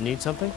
Need something?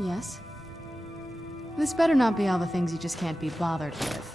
Yes? This better not be all the things you just can't be bothered with.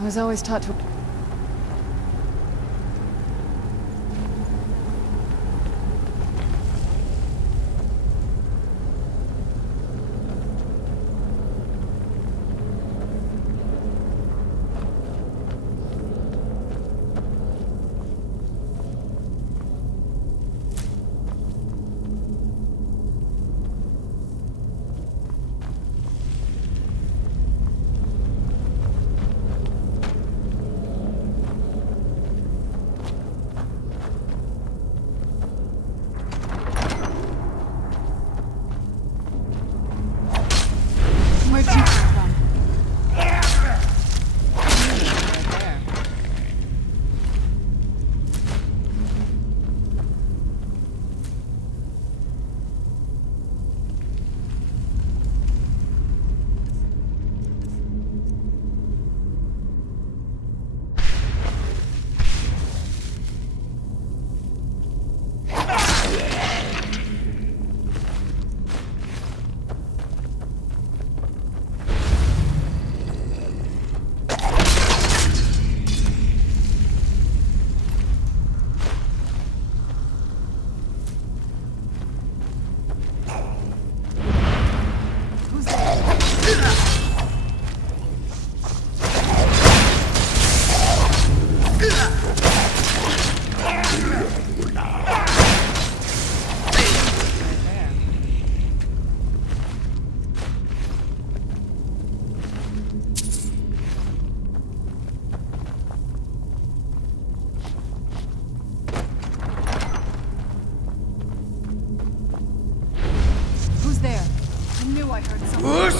I was always taught to... Who's there? I knew I heard someone.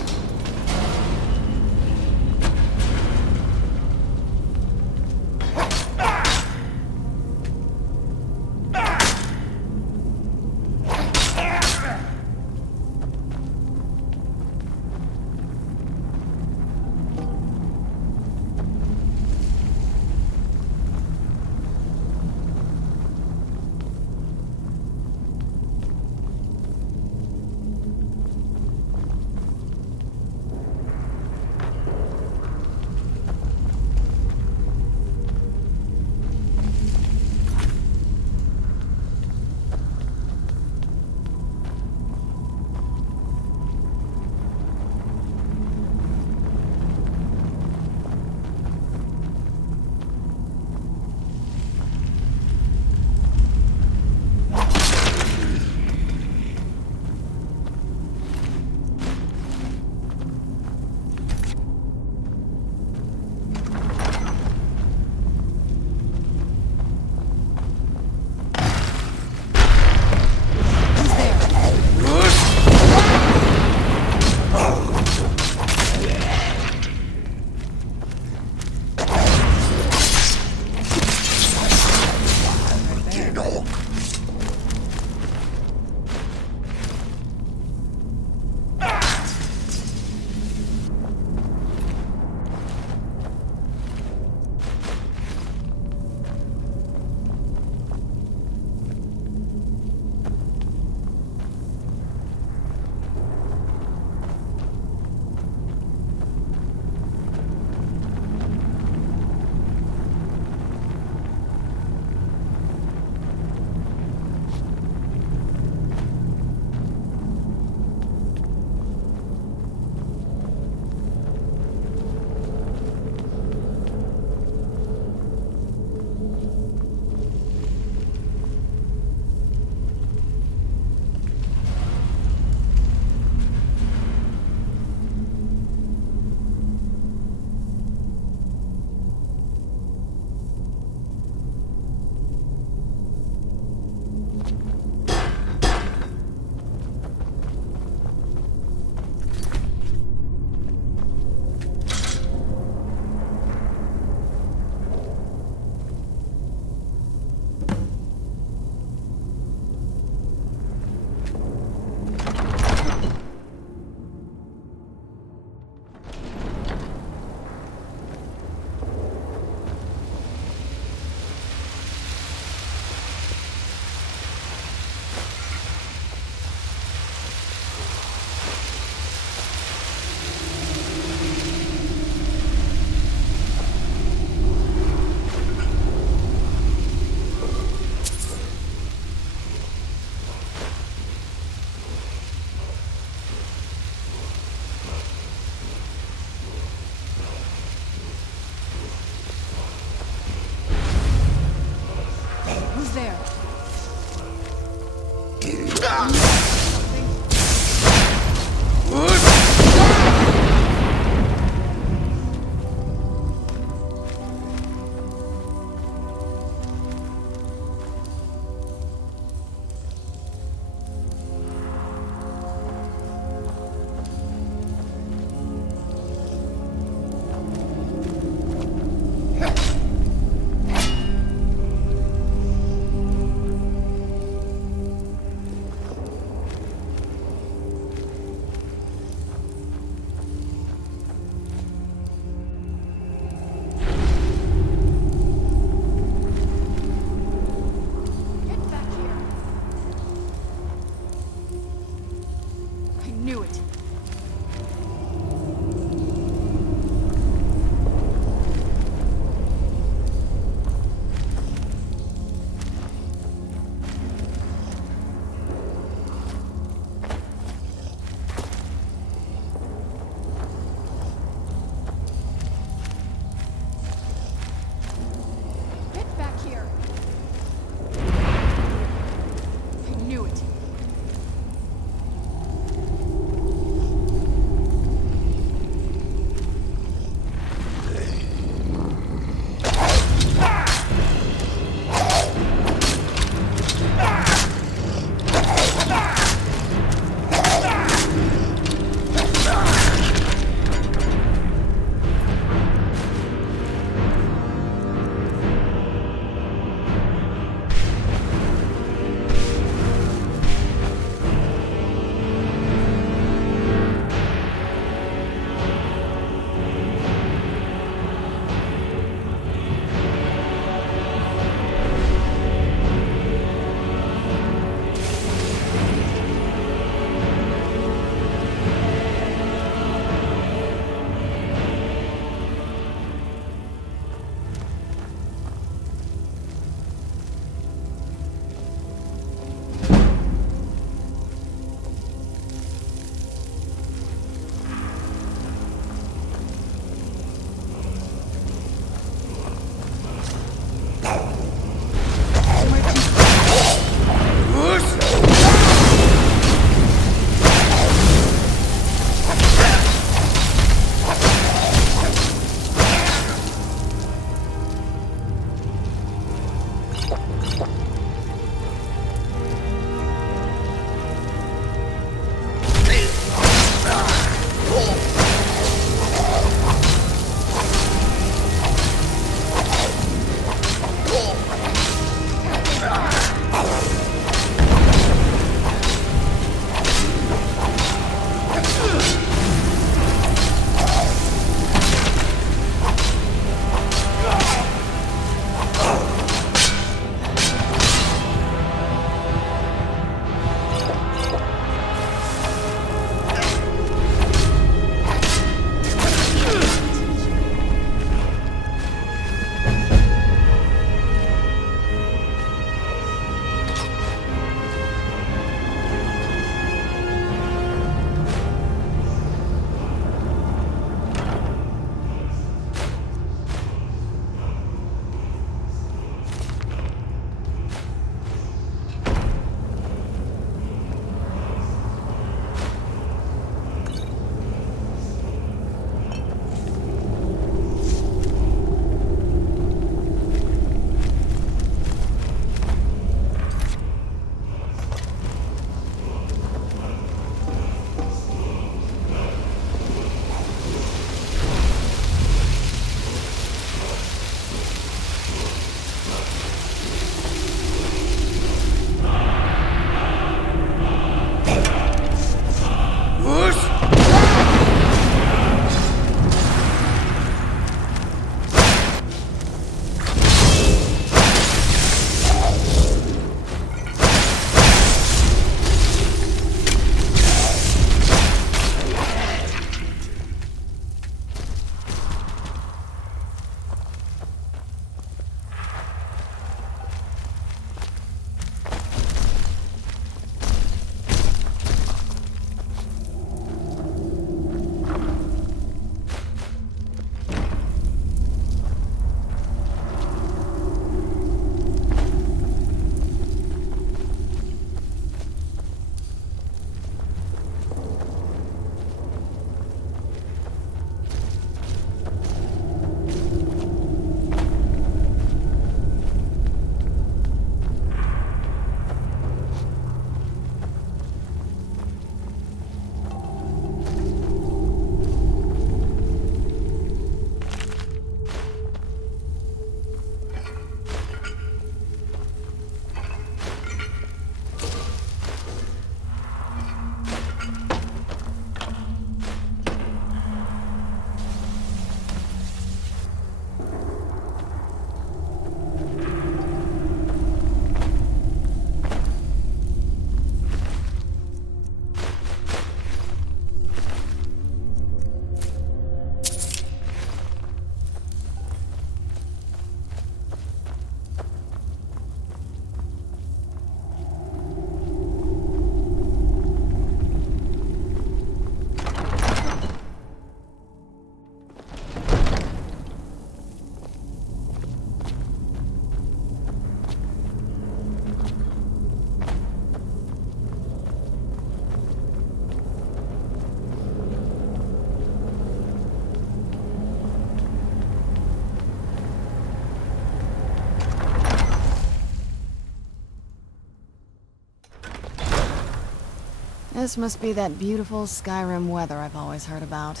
This must be that beautiful Skyrim weather I've always heard about.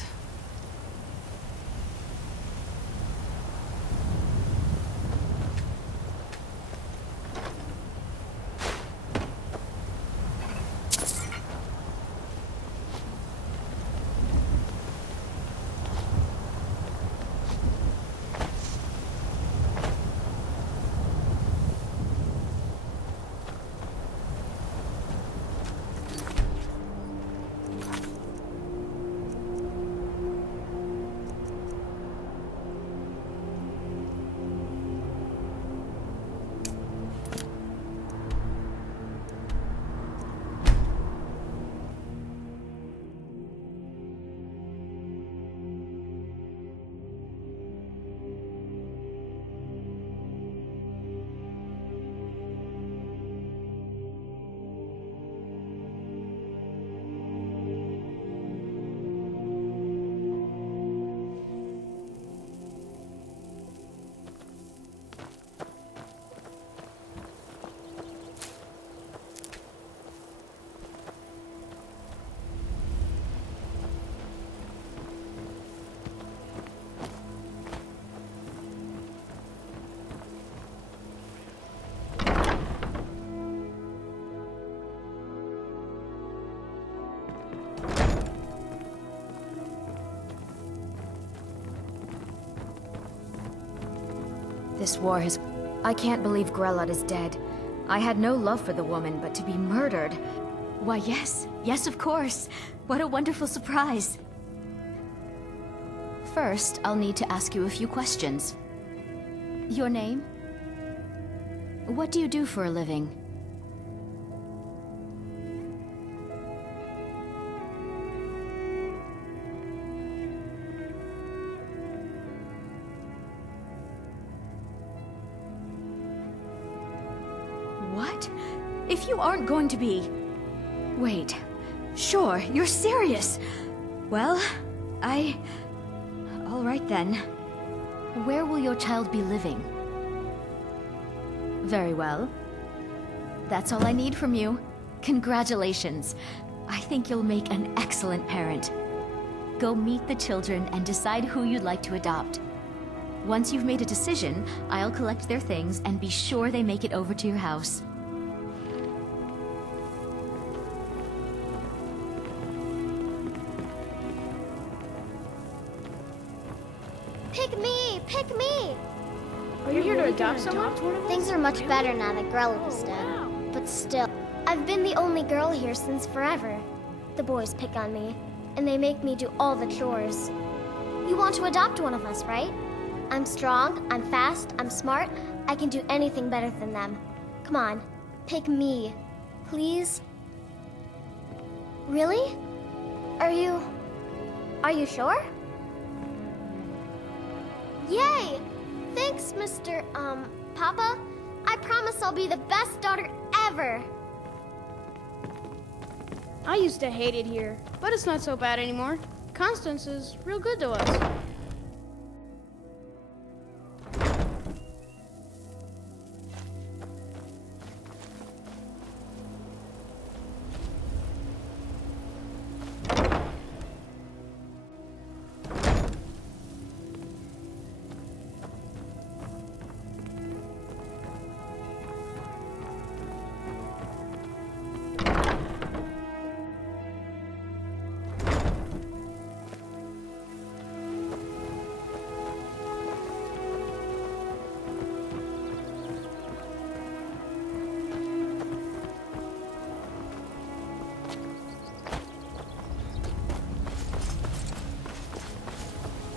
This war has... I can't believe Grelot is dead. I had no love for the woman, but to be murdered... Why, yes. Yes, of course. What a wonderful surprise. First, I'll need to ask you a few questions. Your name? What do you do for a living? What? If you aren't going to be... Wait. Sure, you're serious. Well, all right then. Where will your child be living? Very well. That's all I need from you. Congratulations. I think you'll make an excellent parent. Go meet the children and decide who you'd like to adopt. Once you've made a decision, I'll collect their things and be sure they make it over to your house. Pick me! Pick me! Are you here to adopt someone? Things are much better now that Grelot is dead. But still, I've been the only girl here since forever. The boys pick on me, and they make me do all the chores. You want to adopt one of us, right? I'm strong, I'm fast, I'm smart. I can do anything better than them. Come on, pick me. Please? Really? Are you sure? Yay! Thanks, Mr. Papa. I promise I'll be the best daughter ever. I used to hate it here, but it's not so bad anymore. Constance is real good to us.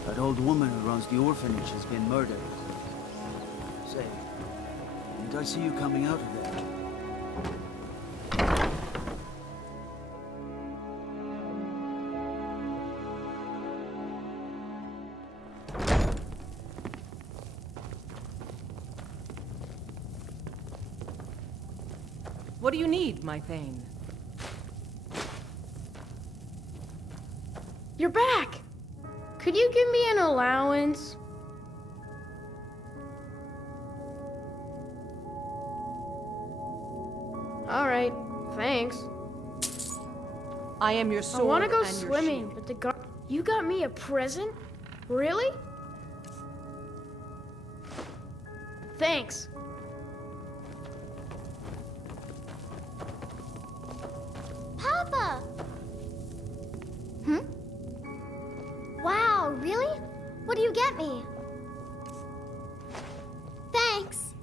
That old woman who runs the orphanage has been murdered. Say, didn't I see you coming out of there? What do you need, my Thane? You're back! Could you give me an allowance? All right, thanks. I am your I sword want to go and your swimming, shield. but the guard... You got me a present? Really? Thanks. Papa! Wow, really? What do you get me? Thanks.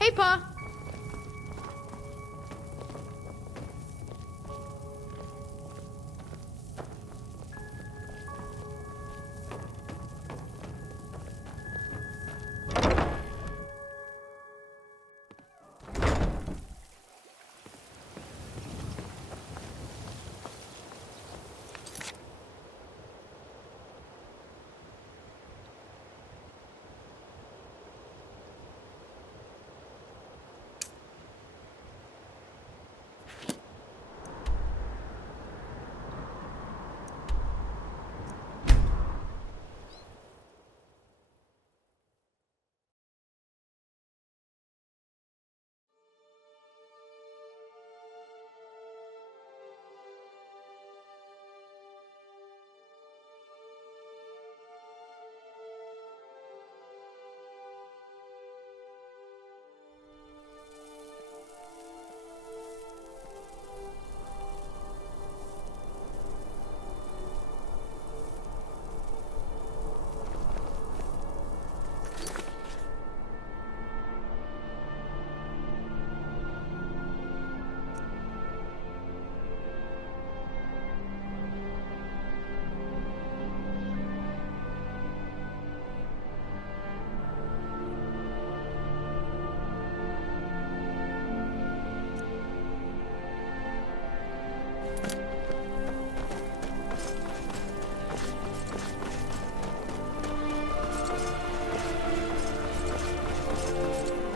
Hey, Pa.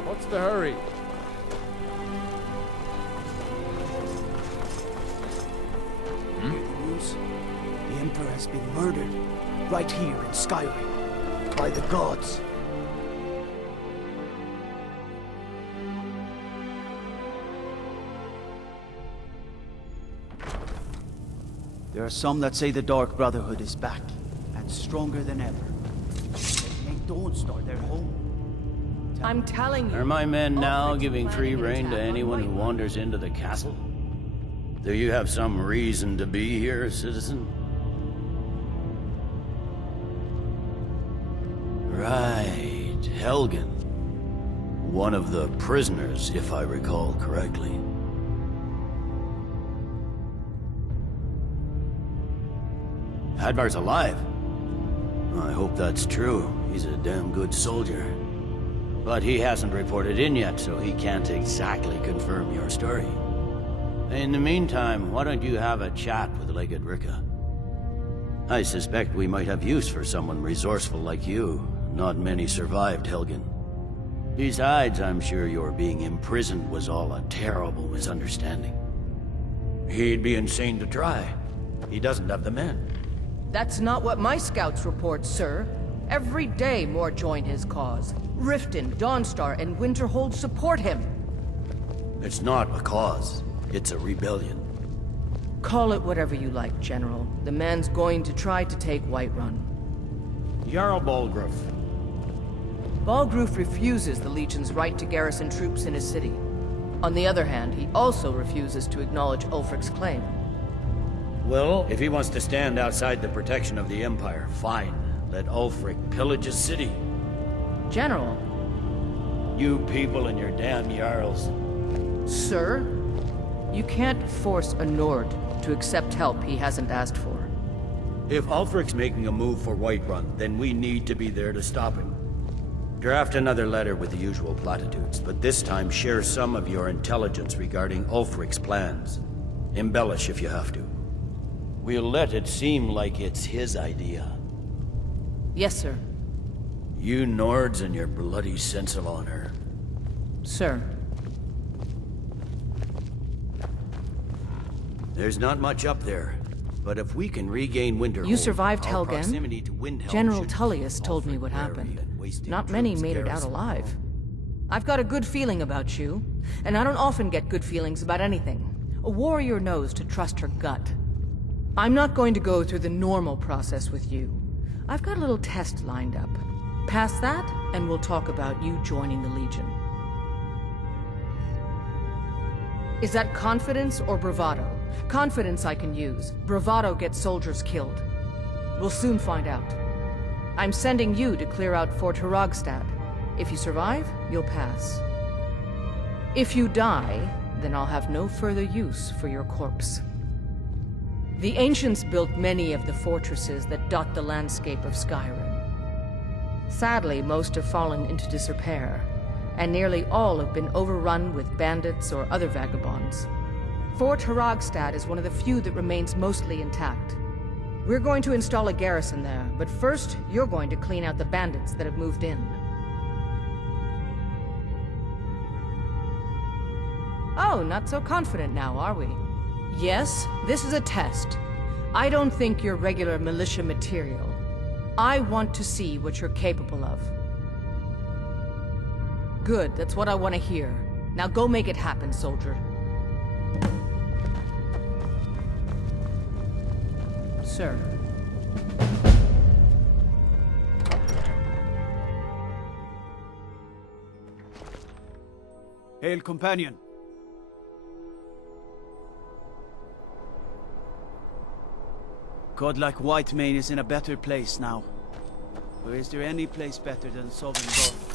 What's the hurry? Hear the news? The Emperor has been murdered. Right here in Skyrim. By the gods. There are some that say the Dark Brotherhood is back, and stronger than ever. They make Dawnstar their home. I'm telling you. Are my men now Ulfric's giving free planning an rein to attack on anyone who Whiterun. wanders into the castle? Do you have some reason to be here, citizen? Right, Helgen. One of the prisoners, if I recall correctly. Hadvar's alive. I hope that's true. He's a damn good soldier. But he hasn't reported in yet, so he can't exactly confirm your story. In the meantime, why don't you have a chat with Legate Ricka? I suspect we might have use for someone resourceful like you. Not many survived, Helgen. Besides, I'm sure your being imprisoned was all a terrible misunderstanding. He'd be insane to try. He doesn't have the men. That's not what my scouts report, sir. Every day more join his cause. Riften, Dawnstar, and Winterhold support him. It's not a cause. It's a rebellion. Call it whatever you like, General. The man's going to try to take Whiterun. Jarl Balgruuf. Balgruuf refuses the Legion's right to garrison troops in his city. On the other hand, he also refuses to acknowledge Ulfric's claim. Well, if he wants to stand outside the protection of the Empire, fine. Let Ulfric pillage his city. General, You people and your damn Jarls. sir, you can't force a Nord to accept help he hasn't asked for. If Ulfric's making a move for Whiterun, then we need to be there to stop him. Draft another letter with the usual platitudes, but this time share some of your intelligence regarding Ulfric's plans. Embellish if you have to. We'll let it seem like it's his idea. Yes, sir. You Nords and your bloody sense of honor. Sir. There's not much up there, but if we can regain Winterhold... You survived our Helgen? proximity to Windhelm General should Tullius keep told me Ulfric what wary happened. and wasting Not many troops made it out garrison. alive. I've got a good feeling about you, and I don't often get good feelings about anything. A warrior knows to trust her gut. I'm not going to go through the normal process with you. I've got a little test lined up. Pass that, and we'll talk about you joining the Legion. Is that confidence or bravado? Confidence I can use. Bravado gets soldiers killed. We'll soon find out. I'm sending you to clear out Fort Hrogstad. If you survive, you'll pass. If you die, then I'll have no further use for your corpse. The ancients built many of the fortresses that dot the landscape of Skyrim. Sadly, most have fallen into disrepair, and nearly all have been overrun with bandits or other vagabonds. Fort Hrogstad is one of the few that remains mostly intact. We're going to install a garrison there, but first, you're going to clean out the bandits that have moved in. Oh, not so confident now, are we? Yes, this is a test. I don't think you're regular militia material. I want to see what you're capable of. Good, that's what I want to hear. Now go make it happen, soldier. Sir. Hail, companion. Godlike Whitemane is in a better place now. Or is there any place better than Sovereign God?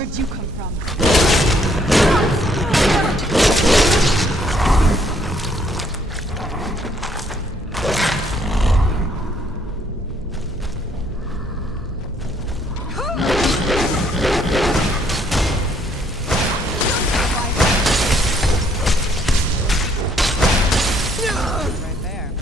Where'd you come from? Right there.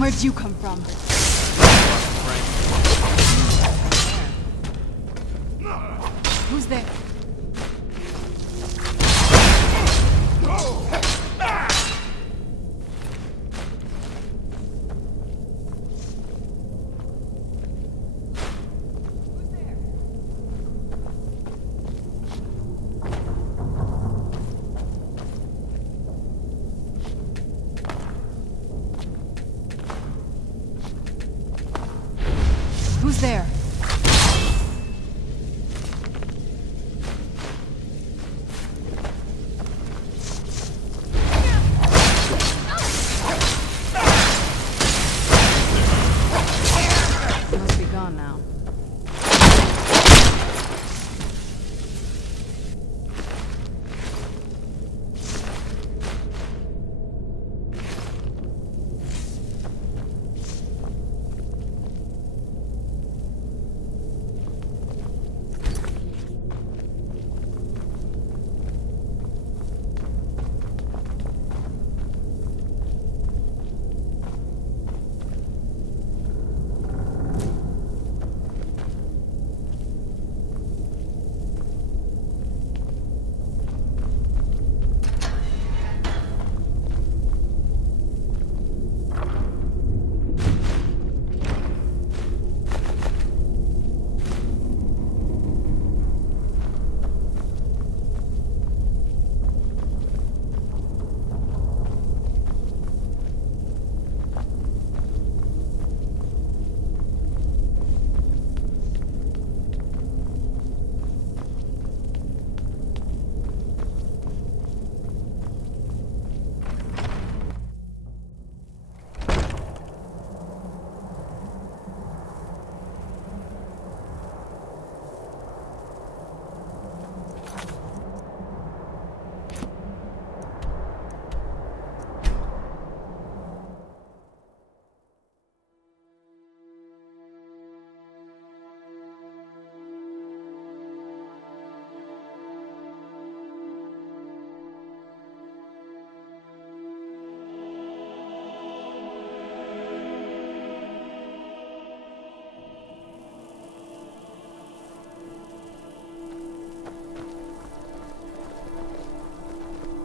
Where'd you come from? Who's there? Who's there? Must be gone now.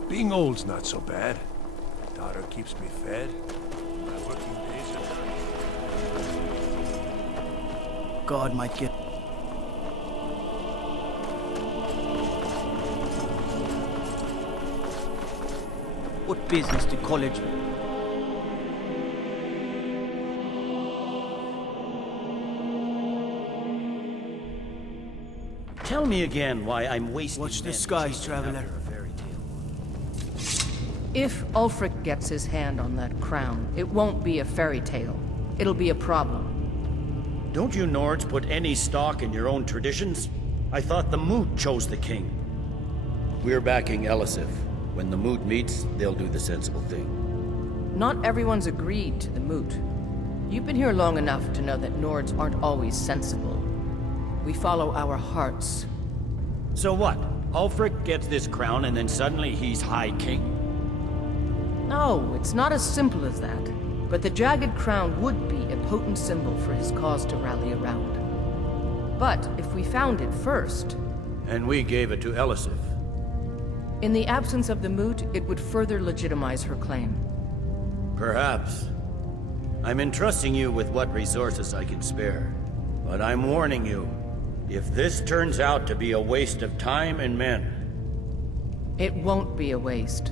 Being old's not so bad. Daughter keeps me fed. My working days are done. God might get... What business do college... Tell me again why I'm wasting... Watch the men skies, chasing traveler. after a fairy tale. If Ulfric gets his hand on that crown, it won't be a fairy tale. It'll be a problem. Don't you Nords put any stock in your own traditions? I thought the Moot chose the king. We're backing Elisif. When the Moot meets, they'll do the sensible thing. Not everyone's agreed to the moot. You've been here long enough to know that Nords aren't always sensible. We follow our hearts. So what? Ulfric gets this crown and then suddenly he's High King? No, it's not as simple as that. But the jagged crown would be a potent symbol for his cause to rally around. But if we found it first... And we gave it to Elisif. In the absence of the moot, it would further legitimize her claim. Perhaps. I'm entrusting you with what resources I can spare. But I'm warning you, if this turns out to be a waste of time and men... It won't be a waste.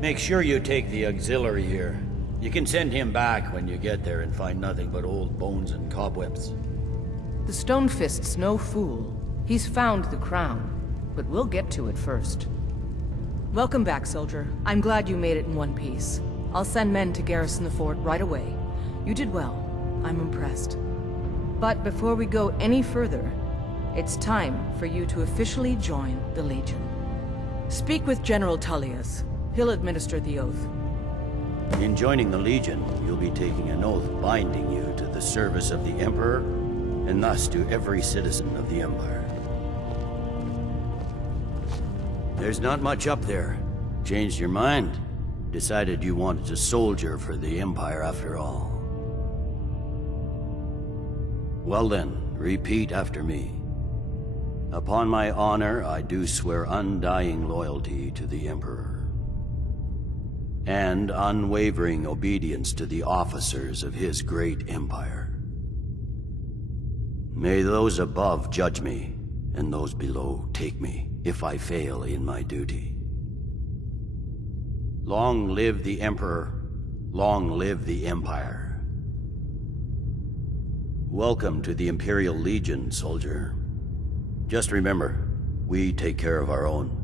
Make sure you take the auxiliary here. You can send him back when you get there and find nothing but old bones and cobwebs. The Stonefist's no fool. He's found the crown, but we'll get to it first. Welcome back, soldier. I'm glad you made it in one piece. I'll send men to garrison the fort right away. You did well. I'm impressed. But before we go any further, it's time for you to officially join the Legion. Speak with General Tullius. He'll administer the oath. In joining the Legion, you'll be taking an oath binding you to the service of the Emperor, and thus to every citizen of the Empire. There's not much up there. Changed your mind? Decided you wanted to soldier for the Empire after all. Well then, repeat after me. Upon my honor, I do swear undying loyalty to the Emperor, and unwavering obedience to the officers of his great empire. May those above judge me, and those below take me, if I fail in my duty. Long live the Emperor, long live the Empire. Welcome to the Imperial Legion, soldier. Just remember, we take care of our own.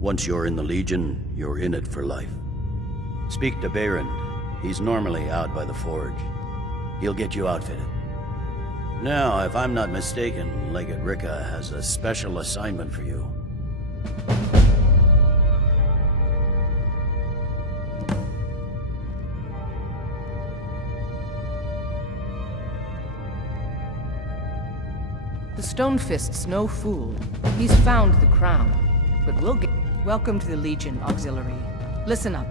Once you're in the Legion, you're in it for life. Speak to Baron. He's normally out by the forge. He'll get you outfitted. Now, if I'm not mistaken, Legate Rika has a special assignment for you. The Stonefist's no fool. He's found the crown. But we'll get... Welcome to the Legion, Auxiliary. Listen up.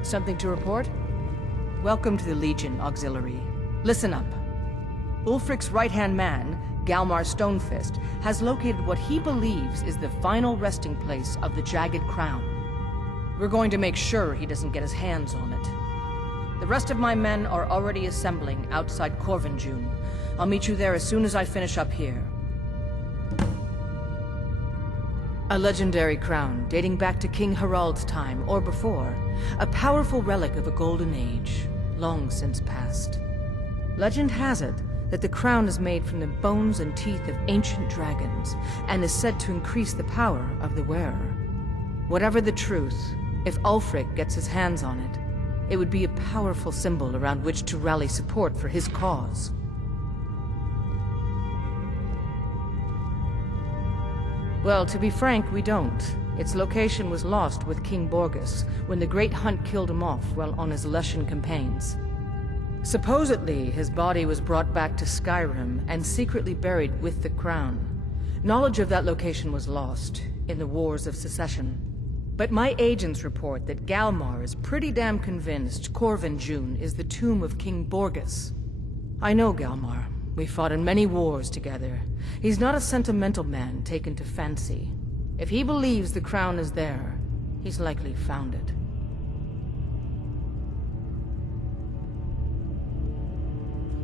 Something to report? Welcome to the Legion, Auxiliary. Listen up. Ulfric's right-hand man, Galmar Stonefist, has located what he believes is the final resting place of the Jagged Crown. We're going to make sure he doesn't get his hands on it. The rest of my men are already assembling outside Corvinjune. I'll meet you there as soon as I finish up here. A legendary crown dating back to King Harald's time, or before. A powerful relic of a golden age, long since past. Legend has it that the crown is made from the bones and teeth of ancient dragons, and is said to increase the power of the wearer. Whatever the truth, if Ulfric gets his hands on it, it would be a powerful symbol around which to rally support for his cause. Well, to be frank, we don't. Its location was lost with King Borgus when the Great Hunt killed him off while on his Leshan campaigns. Supposedly, his body was brought back to SKYRIM and secretly buried with the crown. Knowledge of that location was lost in the Wars of Secession. But my agents report that Galmar is pretty damn convinced Corvinjune is the tomb of King Borgus. I know Galmar. We fought in many wars together. He's not a sentimental man taken to fancy. If he believes the crown is there, he's likely found it.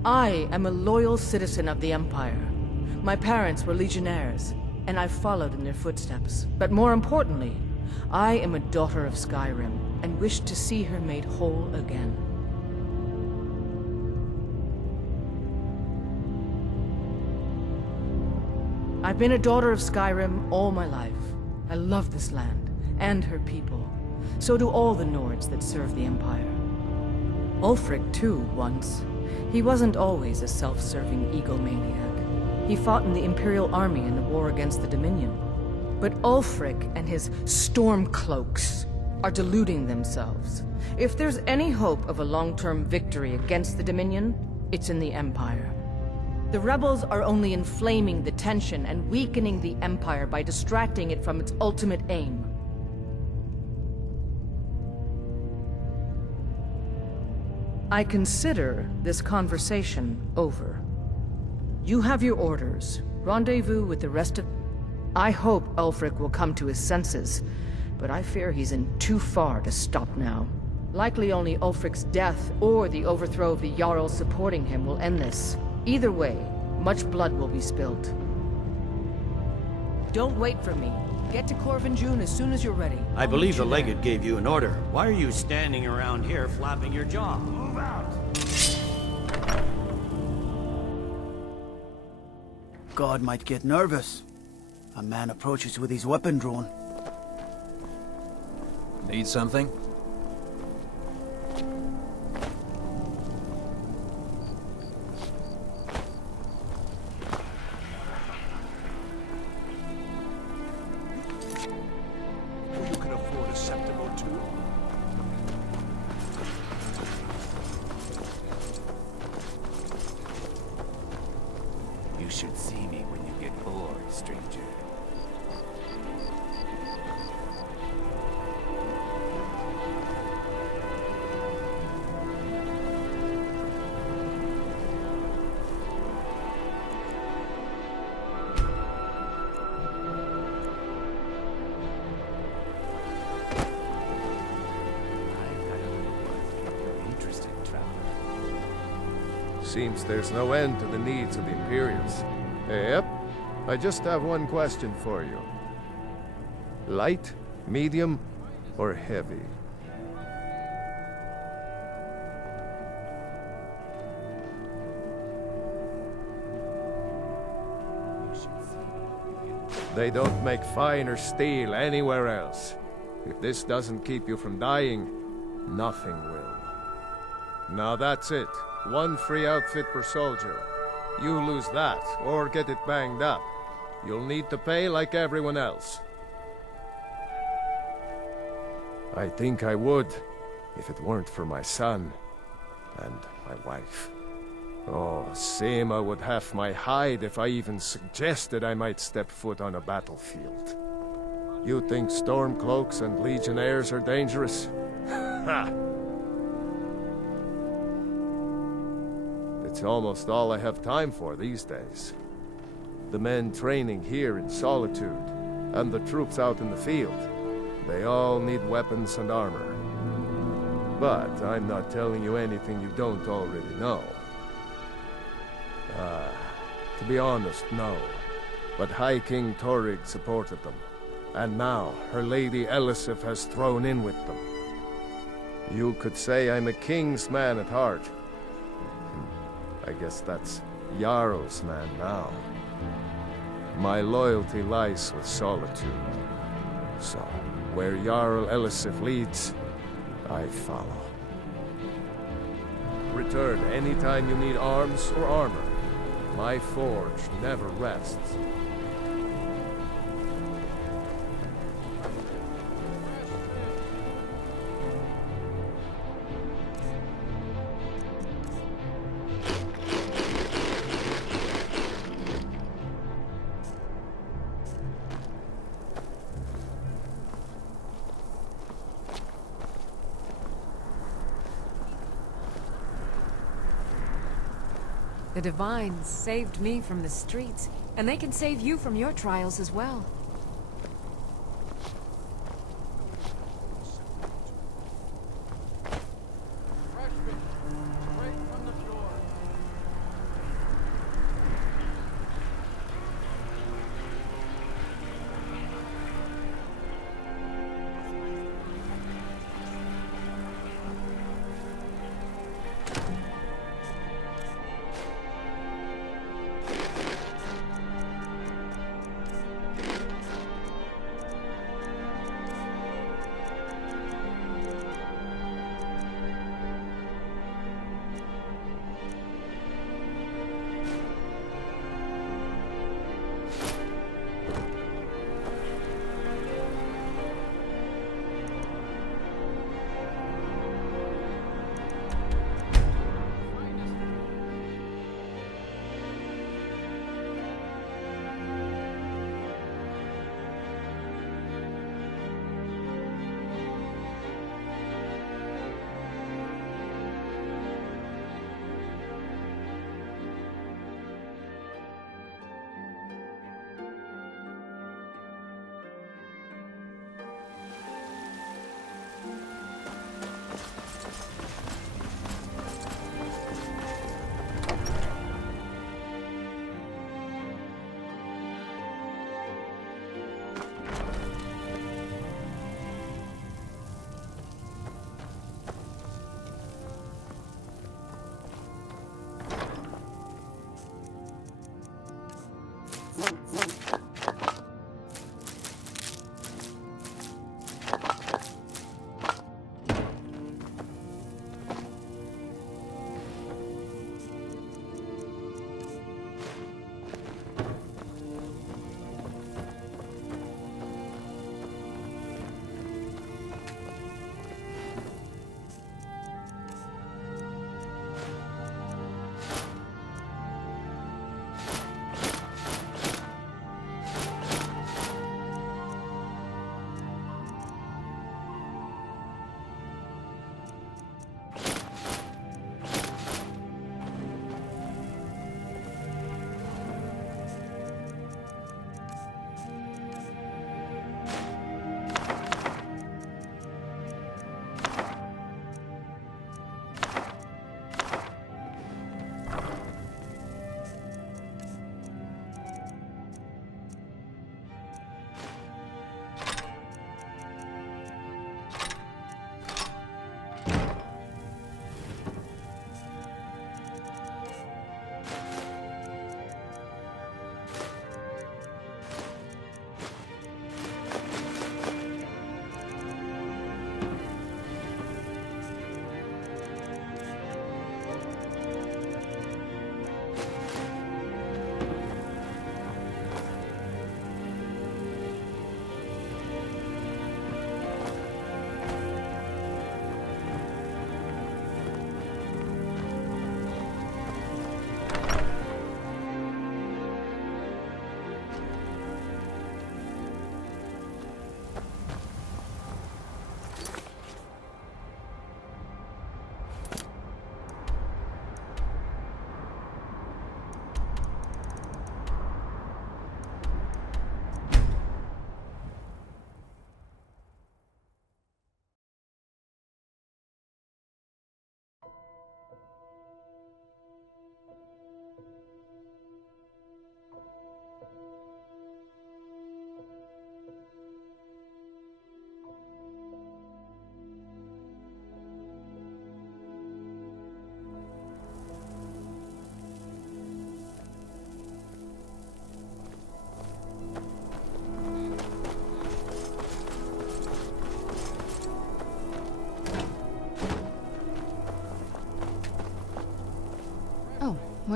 I am a loyal citizen of the Empire. My parents were legionnaires, and I've followed in their footsteps. But more importantly, I am a daughter of SKYRIM, and wish to see her made whole again. I've been a daughter of SKYRIM all my life. I love this land, and her people. So do all the Nords that serve the Empire. Ulfric, too, once. He wasn't always a self-serving egomaniac. He fought in the Imperial Army in the war against the Dominion. But Ulfric and his Stormcloaks are deluding themselves. If there's any hope of a long-term victory against the Dominion, it's in the Empire. The rebels are only inflaming the tension and weakening the Empire by distracting it from its ultimate aim. I consider this conversation over. You have your orders. Rendezvous with the rest of... I hope Ulfric will come to his senses, but I fear he's in too far to stop now. Likely only Ulfric's death or the overthrow of the Jarls supporting him will end this. Either way, much blood will be spilled. Don't wait for me. Get to Corvinjune as soon as you're ready. I believe the Legate gave you an order. Why are you standing around here flapping your jaw? Move out! God might get nervous. A man approaches with his weapon drawn. Need something? You can afford a septim or two. You should see me when you get bored, stranger. Seems there's no end to the needs of the Imperials. Yep. I just have one question for you. Light, medium, or heavy? They don't make finer steel anywhere else. If this doesn't keep you from dying, nothing will. Now that's it. One free outfit per soldier. You lose that, or get it banged up. You'll need to pay like everyone else. I think I would, if it weren't for my son and my wife. Oh, Seema would have my hide if I even suggested I might step foot on a battlefield. You think Stormcloaks and Legionnaires are dangerous? Ha! It's almost all I have time for these days. The men training here in Solitude, and the troops out in the field, they all need weapons and armor. But I'm not telling you anything you don't already know. To be honest, no. But High King Torrig supported them. And now, her Lady Elisif has thrown in with them. You could say I'm a king's man at heart. I guess that's Jarl's man now. My loyalty lies with Solitude. So, where Jarl Elisif leads, I follow. Return anytime you need arms or armor. My forge never rests. The Divines saved me from the streets, and they can save you from your trials as well.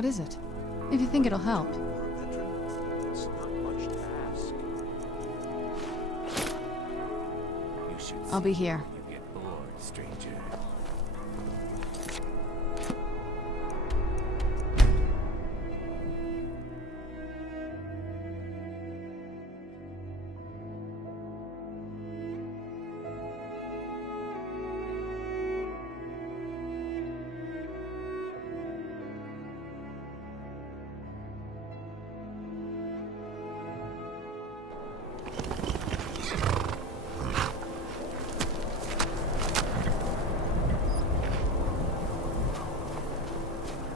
What is it? If you think it'll help. It's not much to ask. You should I'll be see here. when you get bored, stranger.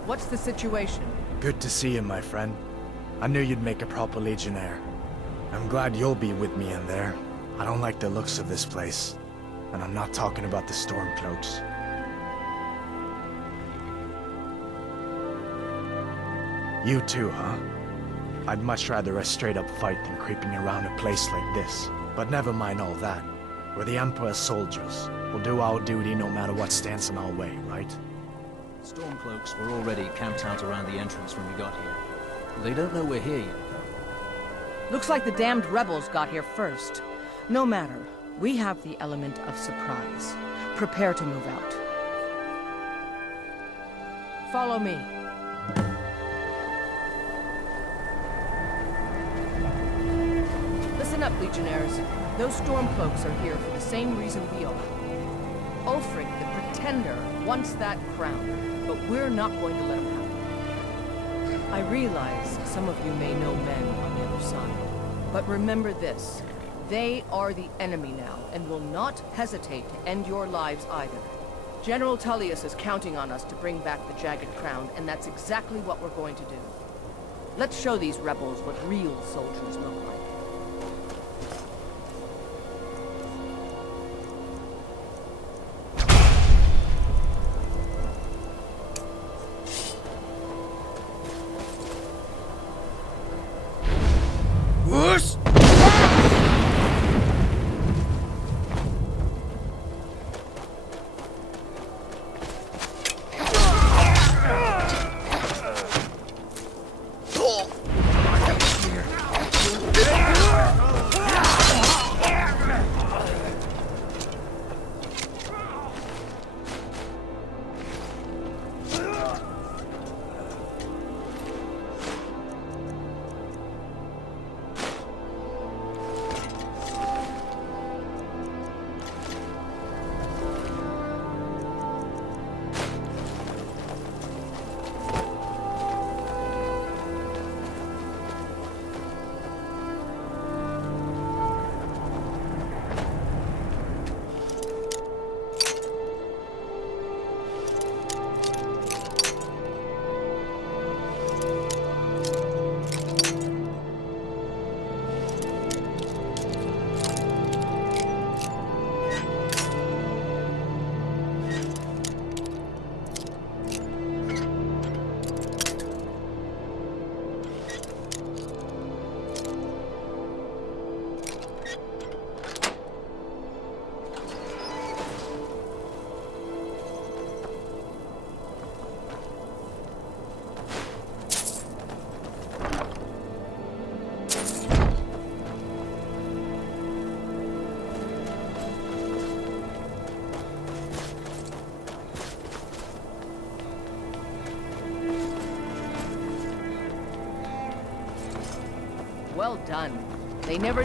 What's the situation? Good to see you, my friend. I knew you'd make a proper legionnaire. I'm glad you'll be with me in there. I don't like the looks of this place. And I'm not talking about the Stormcloaks. You too, huh? I'd much rather a straight-up fight than creeping around a place like this. But never mind all that. We're the Emperor's soldiers. We'll do our duty no matter what stands in our way, right? Stormcloaks were already camped out around the entrance when we got here. They don't know we're here yet, though. Looks like the damned rebels got here first. No matter. We have the element of surprise. Prepare to move out. Follow me. Listen up, Legionnaires. Those Stormcloaks are here for the same reason we are. Ulfric, the Pretender, wants that crown, but we're not going to let him have it. I realize some of you may know men on the other side, but remember this. They are the enemy now, and will not hesitate to end your lives either. General Tullius is counting on us to bring back the Jagged Crown, and that's exactly what we're going to do. Let's show these rebels what real soldiers look like. Well done. They never...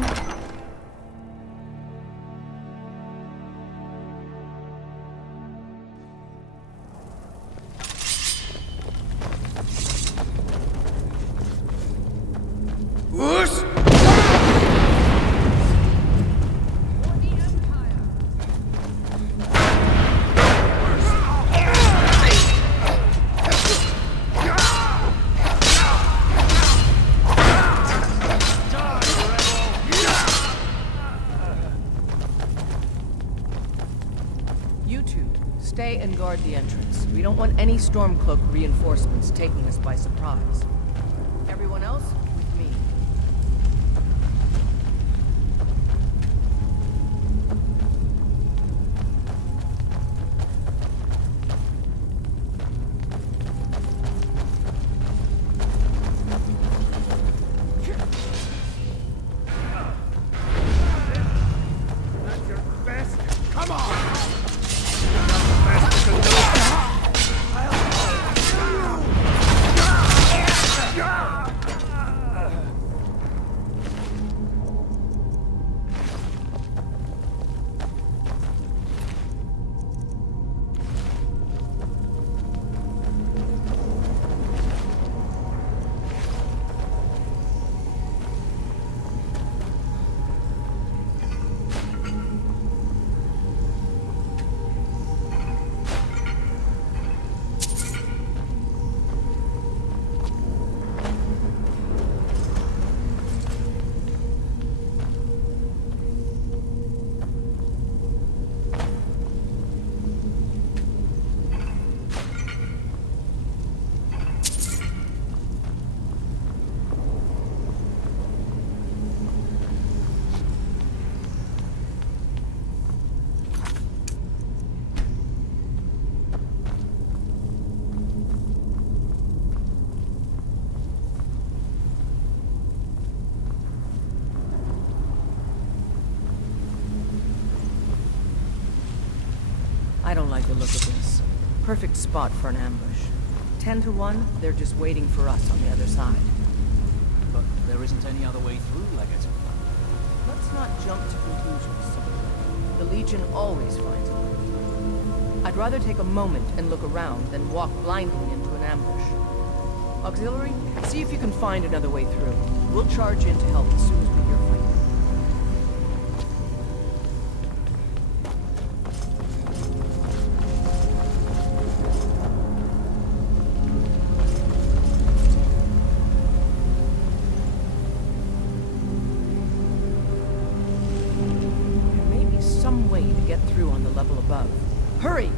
Stay and guard the entrance. We don't want any Stormcloak reinforcements taking us by surprise. Everyone else, with me. I don't like the look of this. Perfect spot for an ambush. 10 to 1, they're just waiting for us on the other side. But there isn't any other way through, Legate. Let's not jump to conclusions. The Legion always finds a way. I'd rather take a moment and look around than walk blindly into an ambush. Auxiliary, see if you can find another way through. We'll charge in to help as soon as we hear fighting. There may be some way to get through on the level above. Hurry!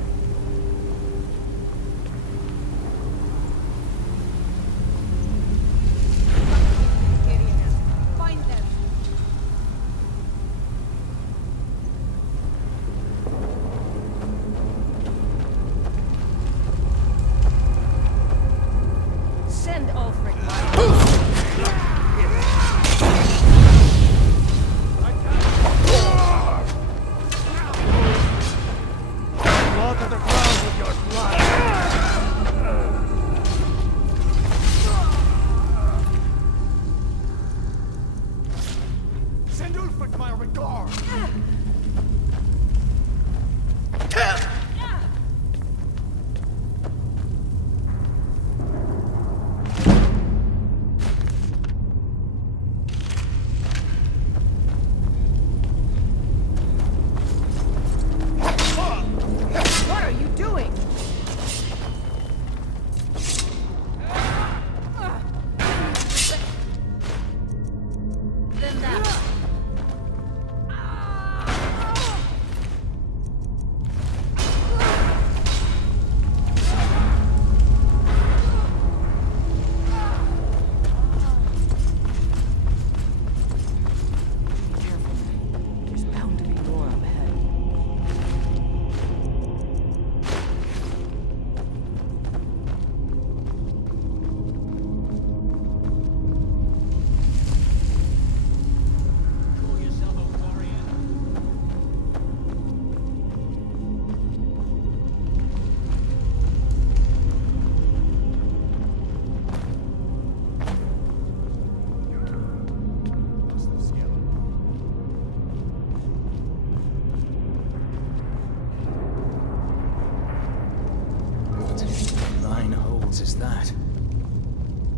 Is that?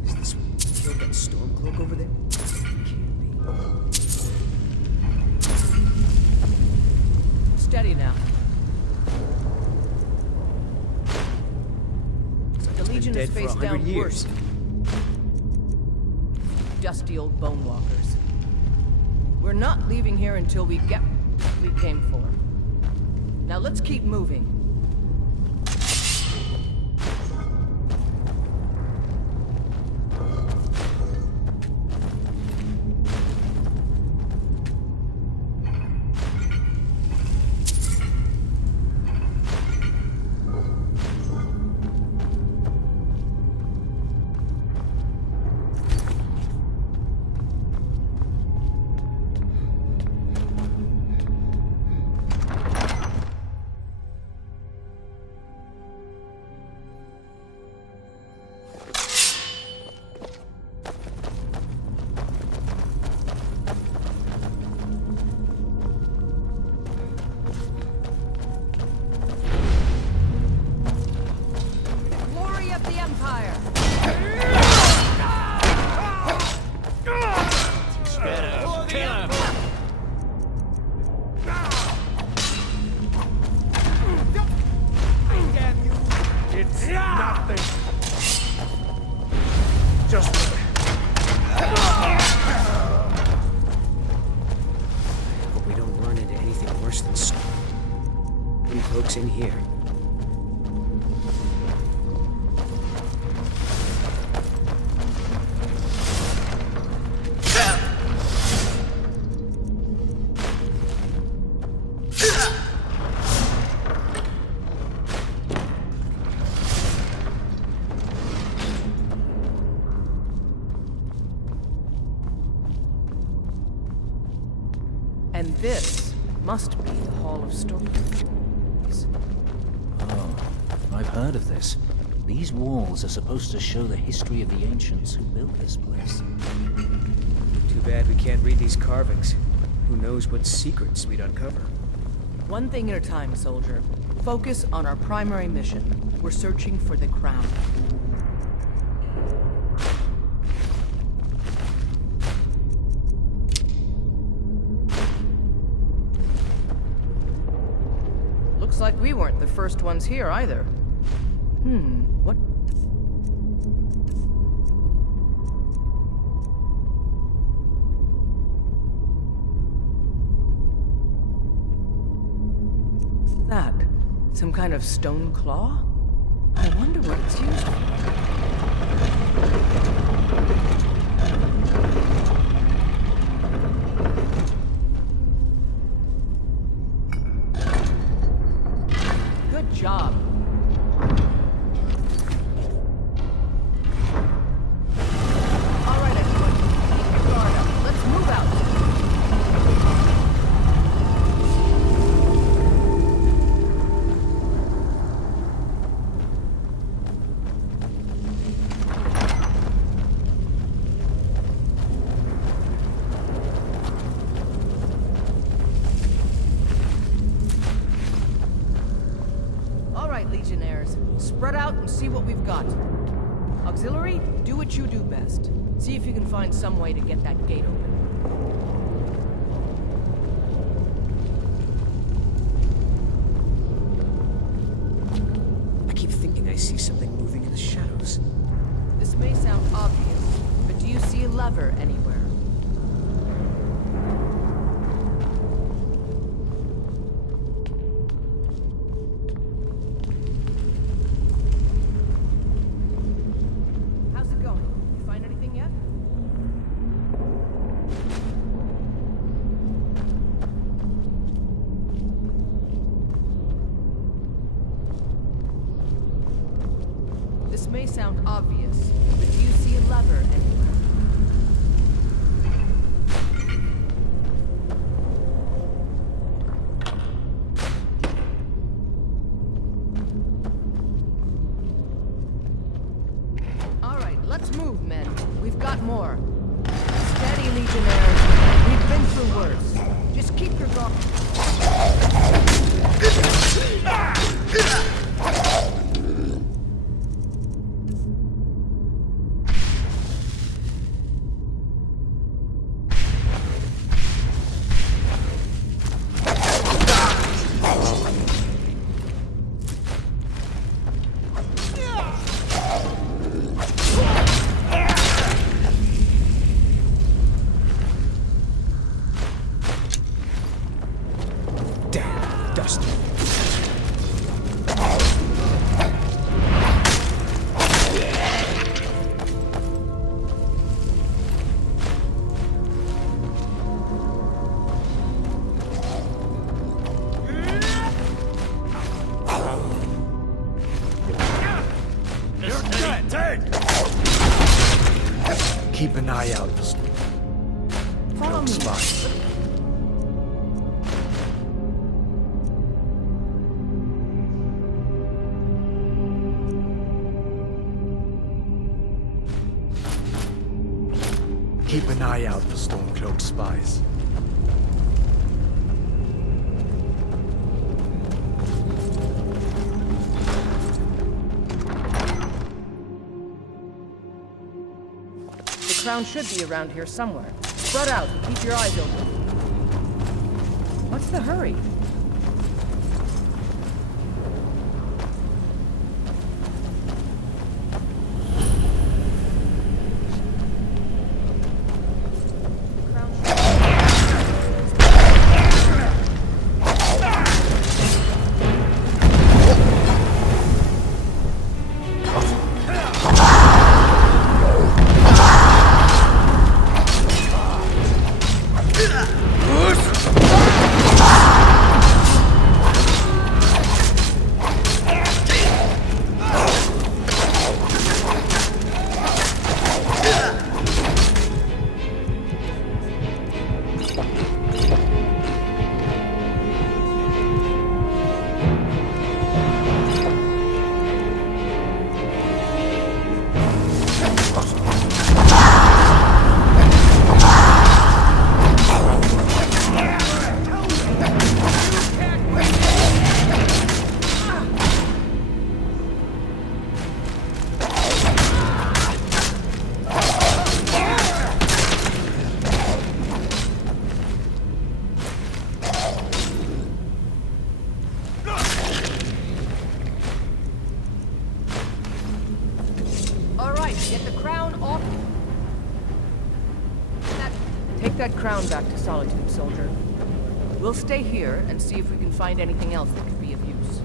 Is this still that Stormcloak over there? Can't be. Steady now. The Legion is face down worse. Dusty old bone walkers. We're not leaving here until we get what we came for. Now let's keep moving. In here. And this must be the Hall of Stories. I've heard of this. These walls are supposed to show the history of the ancients who built this place. Too bad we can't read these carvings. Who knows what secrets we'd uncover. One thing at a time, soldier. Focus on our primary mission. We're searching for the crown. Looks like we weren't the first ones here either. What? That? Some kind of stone claw? I wonder what it's used for. Good job. All right, everyone. Keep your guard up. Let's move out. Legionnaires, spread out and see what we've got. Auxiliary, do what you do best. See if you can find some way to get that gate open. I keep thinking I see something moving in the shadows. This may sound obvious, but do you see a lever anywhere? This may sound obvious, but do you see a lever anywhere? All right, let's move, men. We've got more. Steady, Legionnaires. We've been through worse. Just keep your guard. Keep an eye out for Follow me. spots. Keep an eye out for Stormcloaked spies. The crown should be around here somewhere. Spread out and keep your eyes open. What's the hurry? that crown back to Solitude, soldier. We'll stay here and see if we can find anything else that could be of use.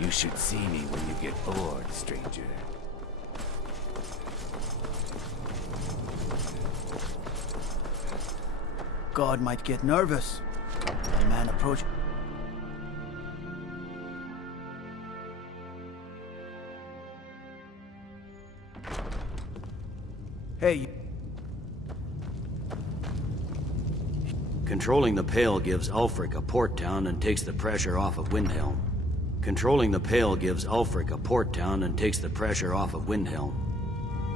You should see me when you get bored, stranger. God might get nervous. The man approached. Hey. Controlling the Pale gives Ulfric a port town and takes the pressure off of Windhelm. Controlling the Pale gives Ulfric a port town and takes the pressure off of Windhelm.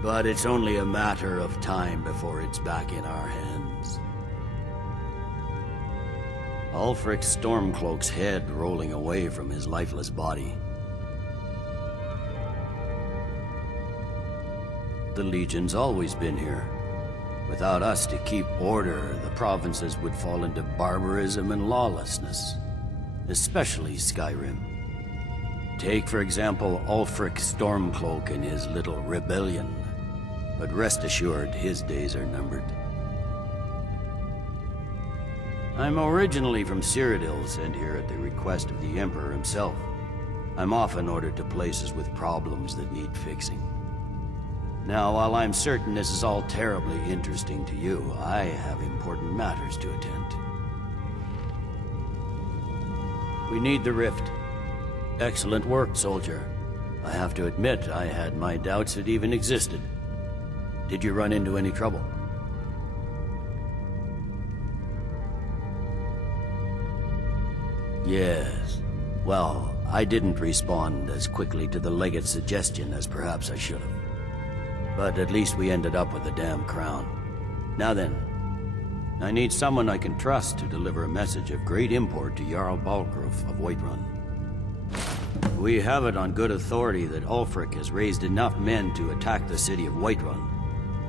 But it's only a matter of time before it's back in our hands. Ulfric's Stormcloak's head rolling away from his lifeless body. The Legion's always been here. Without us to keep order, the provinces would fall into barbarism and lawlessness. Especially Skyrim. Take, for example, Ulfric Stormcloak and his little rebellion. But rest assured, his days are numbered. I'm originally from Cyrodiil, sent here at the request of the Emperor himself. I'm often ordered to places with problems that need fixing. Now, while I'm certain this is all terribly interesting to you, I have important matters to attend to. We need the rift. Excellent work, soldier. I have to admit, I had my doubts it even existed. Did you run into any trouble? Yes. Well, I didn't respond as quickly to the legate's suggestion as perhaps I should have. But at least we ended up with the damn crown. Now then, I need someone I can trust to deliver a message of great import to Jarl Balgruf of Whiterun. We have it on good authority that Ulfric has raised enough men to attack the city of Whiterun.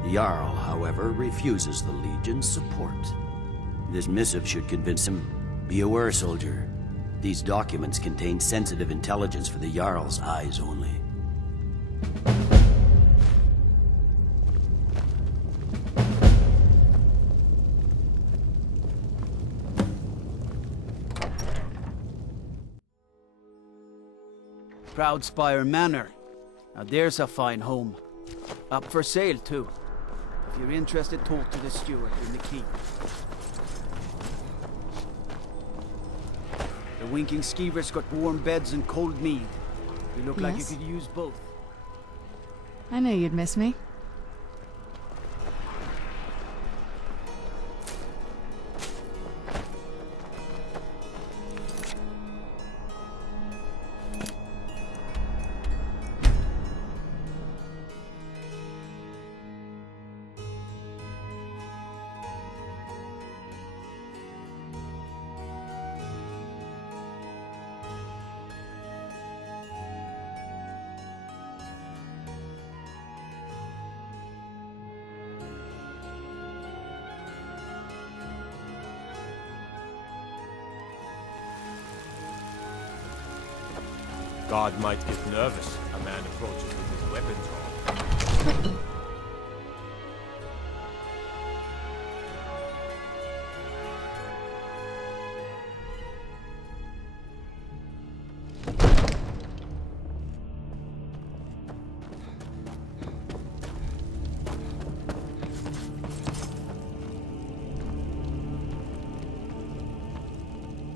The Jarl, however, refuses the Legion's support. This missive should convince him. Be aware, soldier. These documents contain sensitive intelligence for the Jarl's eyes only. Proudspire Manor. Now there's a fine home. Up for sale, too. If you're interested, talk to the steward in the keep. The Winking Skeever's got warm beds and cold mead. You look like you Yes? could use both. I knew you'd miss me. God might get nervous. A man approaches with his weapons drawn.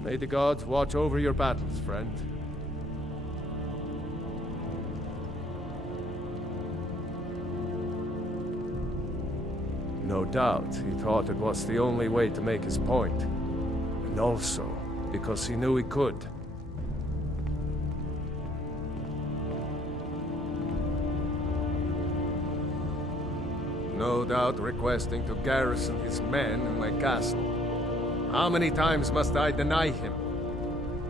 May the gods watch over your battles, friend. No doubt, he thought it was the only way to make his point. And also, because he knew he could. No doubt requesting to garrison his men in my castle. How many times must I deny him?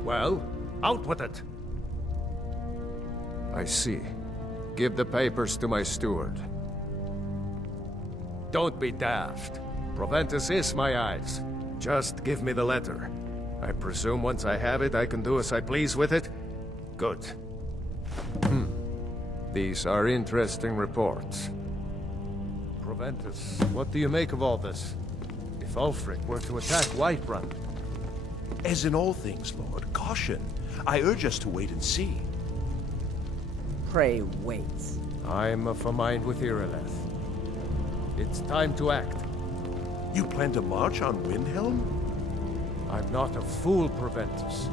Well, out with it! I see. Give the papers to my steward. Don't be daft. Proventus is my eyes. Just give me the letter. I presume once I have it, I can do as I please with it? Good. These are interesting reports. Proventus, what do you make of all this? If Ulfric were to attack Whiterun... As in all things, Lord, caution. I urge us to wait and see. Pray wait. I'm of a mind with Irileth. It's time to act. You plan to march on Windhelm? I'm not a fool, Proventus.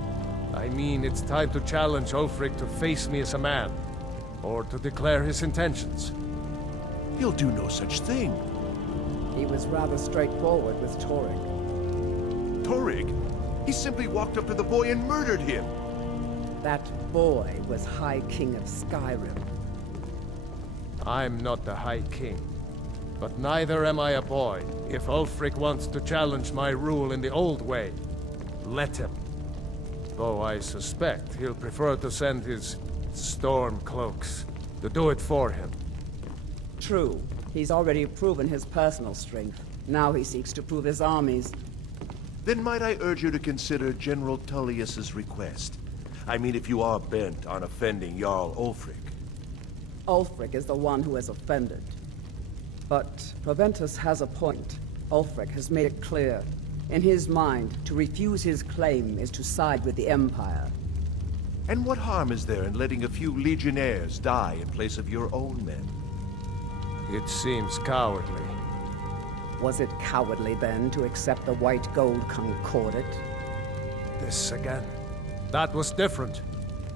I mean, it's time to challenge Ulfric to face me as a man. Or to declare his intentions. He'll do no such thing. He was rather straightforward with Torrig. Torrig? He simply walked up to the boy and murdered him. That boy was High King of Skyrim. I'm not the High King. But neither am I a boy. If Ulfric wants to challenge my rule in the old way, let him. Though I suspect he'll prefer to send his storm cloaks to do it for him. True. He's already proven his personal strength. Now he seeks to prove his armies. Then might I urge you to consider General Tullius's request? I mean, if you are bent on offending Jarl Ulfric. Ulfric is the one who has offended. But Proventus has a point. Ulfric has made it clear. In his mind, to refuse his claim is to side with the Empire. And what harm is there in letting a few legionnaires die in place of your own men? It seems cowardly. Was it cowardly, then, to accept the White Gold Concordat? This again. That was different.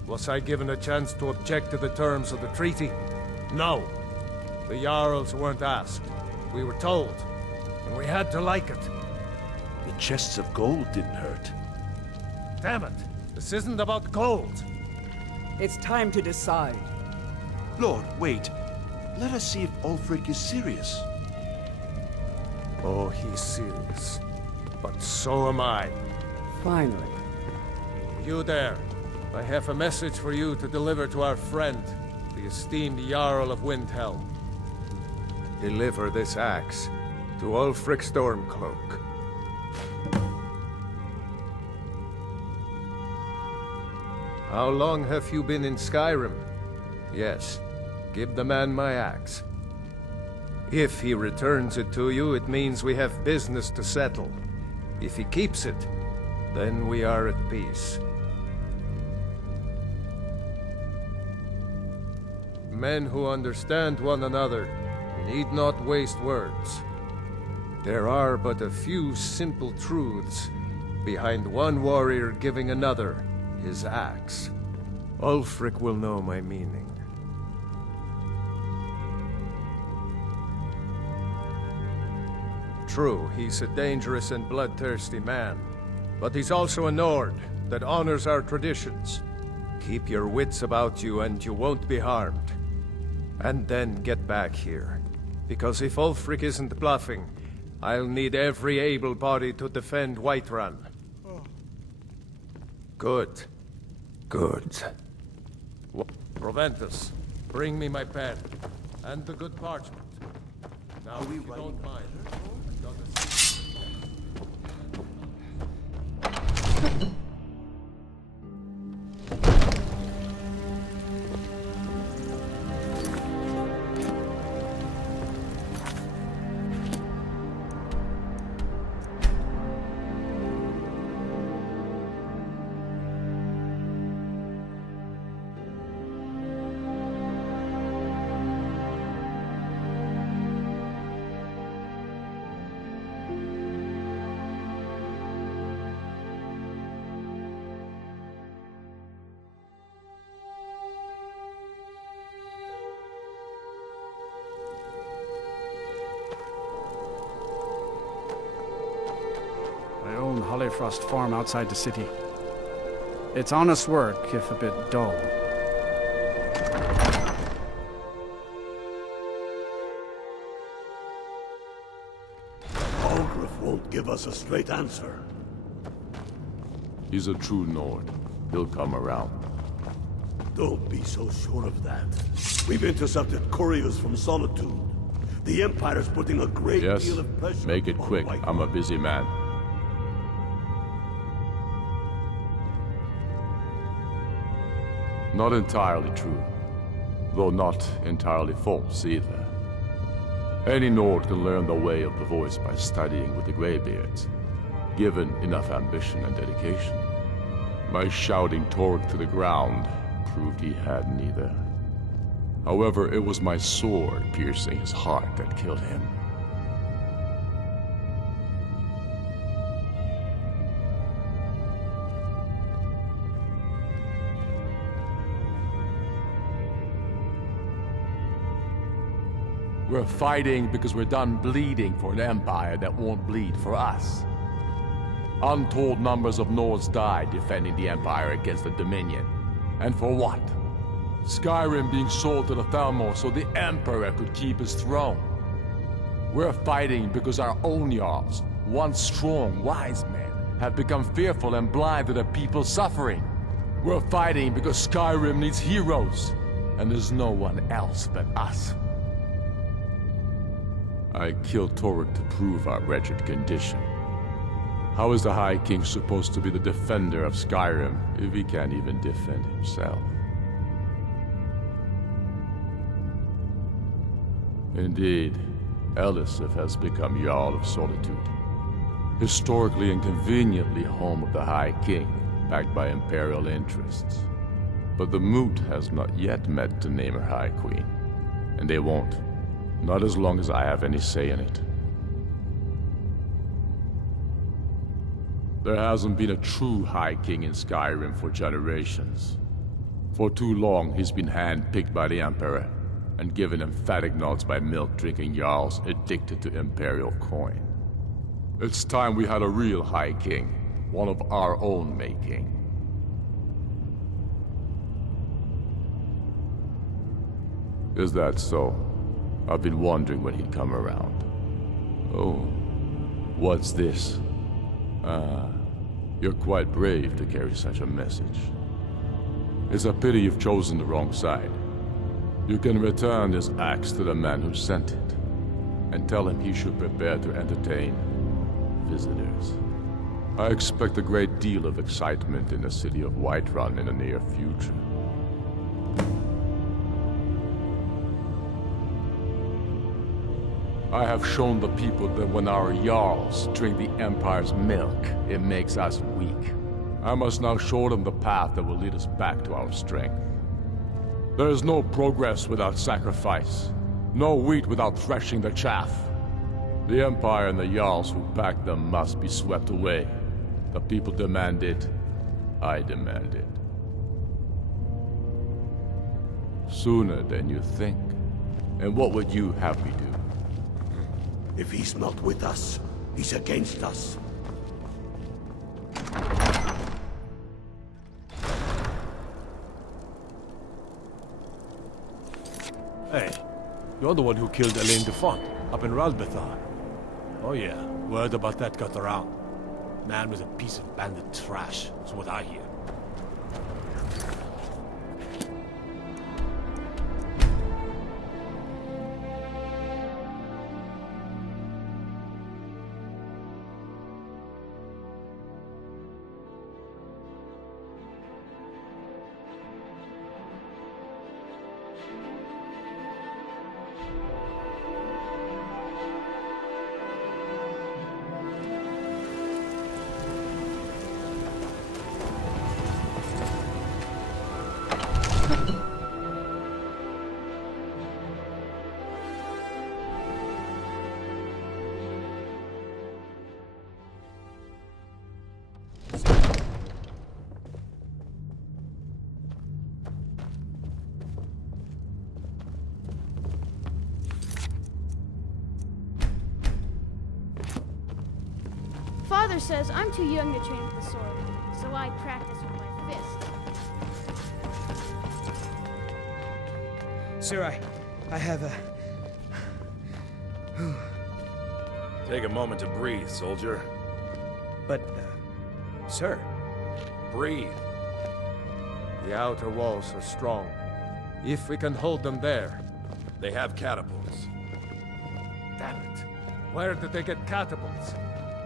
Was I given a chance to object to the terms of the treaty? No. The Jarls weren't asked. We were told. And we had to like it. The chests of gold didn't hurt. Damn it! This isn't about gold! It's time to decide. Lord, wait. Let us see if Ulfric is serious. Oh, he's serious. But so am I. Finally. You there. I have a message for you to deliver to our friend, the esteemed Jarl of Windhelm. Deliver this axe to Ulfric Stormcloak. How long have you been in Skyrim? Yes. Give the man my axe. If he returns it to you, it means we have business to settle. If he keeps it, then we are at peace. Men who understand one another need not waste words. There are but a few simple truths behind one warrior giving another his axe. Ulfric will know my meaning. True, he's a dangerous and bloodthirsty man, but he's also a Nord that honors our traditions. Keep your wits about you and you won't be harmed. And then get back here. Because if Ulfric isn't bluffing, I'll need every able body to defend Whiterun. Good. Good. Proventus, bring me my pen. And the good parchment. Now, if you don't mind, I've got a... own Hollifrost farm outside the city. It's honest work, if a bit dull. Algrif won't give us a straight answer. He's a true Nord. He'll come around. Don't be so sure of that. We've intercepted couriers from Solitude. The Empire's putting a great deal of pressure. Make it quick. I'm a busy man. Not entirely true, though not entirely false either. Any Nord can learn the way of the voice by studying with the Greybeards, given enough ambition and dedication. My shouting Torg to the ground proved he had neither. However, it was my sword piercing his heart that killed him. We're fighting because we're done bleeding for an empire that won't bleed for us. Untold numbers of Nords died defending the empire against the Dominion. And for what? SKYRIM being sold to the Thalmor so the Emperor could keep his throne. We're fighting because our own Jarls, once strong, wise men, have become fearful and blind to the people's suffering. We're fighting because SKYRIM needs heroes, and there's no one else but us. I killed Torg to prove our wretched condition. How is the High King supposed to be the defender of SKYRIM if he can't even defend himself? Indeed, Elisif has become Jarl of Solitude. Historically and conveniently home of the High King, backed by Imperial interests. But the Moot has not yet met to name her High Queen. And they won't. Not as long as I have any say in it. There hasn't been a true High King in SKYRIM for generations. For too long, he's been hand-picked by the Emperor, and given emphatic nods by milk-drinking Jarls addicted to Imperial coin. It's time we had a real High King, one of our own making. Is that so? I've been wondering when he'd come around. Oh, what's this? You're quite brave to carry such a message. It's a pity you've chosen the wrong side. You can return this axe to the man who sent it, and tell him he should prepare to entertain visitors. I expect a great deal of excitement in the city of Whiterun in the near future. I have shown the people that when our Jarls drink the Empire's milk, it makes us weak. I must now show them the path that will lead us back to our strength. There is no progress without sacrifice, no wheat without threshing the chaff. The Empire and the Jarls who back them must be swept away. The people demand it, I demand it. Sooner than you think. And what would you have me do? If he's not with us, he's against us. Hey, you're the one who killed Elaine Defont up in Ralbethar. Oh yeah, word about that got around. Man was a piece of bandit trash, is what I hear. Father says I'm too young to train with the sword, so I practice with my fist. Sir, I have a... Take a moment to breathe, soldier. But, sir... Breathe. The outer walls are strong. If we can hold them there. They have catapults. Damn it. Where did they get catapults?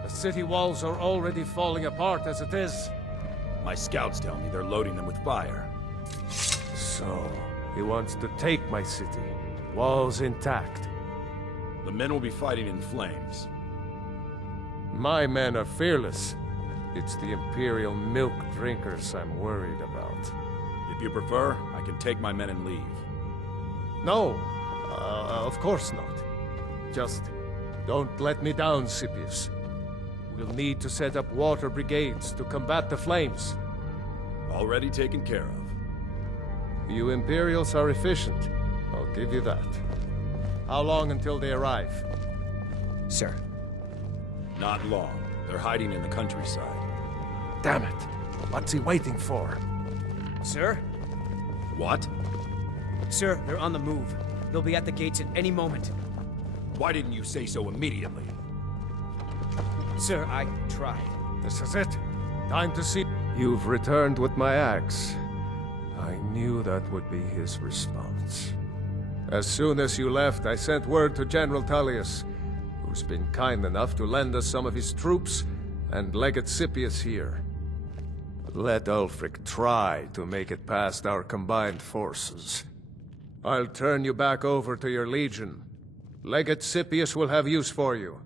The city walls are already falling apart as it is. My scouts tell me they're loading them with fire. So, he wants to take my city. Walls intact. The men will be fighting in flames. My men are fearless. It's the Imperial milk drinkers I'm worried about. If you prefer, I can take my men and leave. No, of course not. Just don't let me down, Scipius. We'll need to set up water brigades to combat the flames. Already taken care of. You Imperials are efficient. I'll give you that. How long until they arrive? Sir. Not long. They're hiding in the countryside. Damn it. What's he waiting for? Sir? What? Sir, they're on the move. They'll be at the gates at any moment. Why didn't you say so immediately? Sir, I tried. This is it. Time to see. You've returned with my axe. I knew that would be his response. As soon as you left, I sent word to General Tullius, who's been kind enough to lend us some of his troops, and Legate Scipius here. Let Ulfric try to make it past our combined forces. I'll turn you back over to your legion. Legate Scipius will have use for you.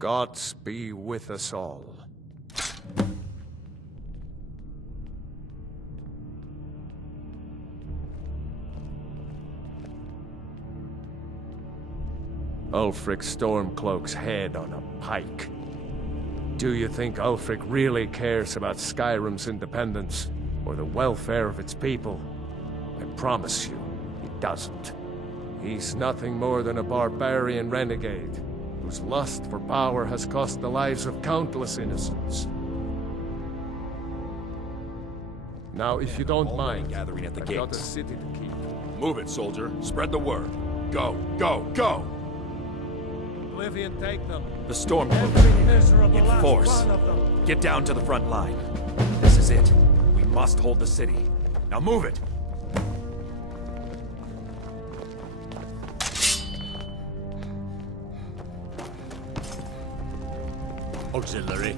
Gods be with us all. Ulfric Stormcloak's head on a pike. Do you think Ulfric really cares about Skyrim's independence, or the welfare of its people? I promise you, he doesn't. He's nothing more than a barbarian renegade, whose lust for power has cost the lives of countless innocents. Now, if you don't mind, gathering at the I've gates. got a city to keep. Move it, soldier. Spread the word. Go, go, go! Oblivion, take them. The Stormcloaks in force. Get down to the front line. This is it. We must hold the city. Now move it! Auxiliary.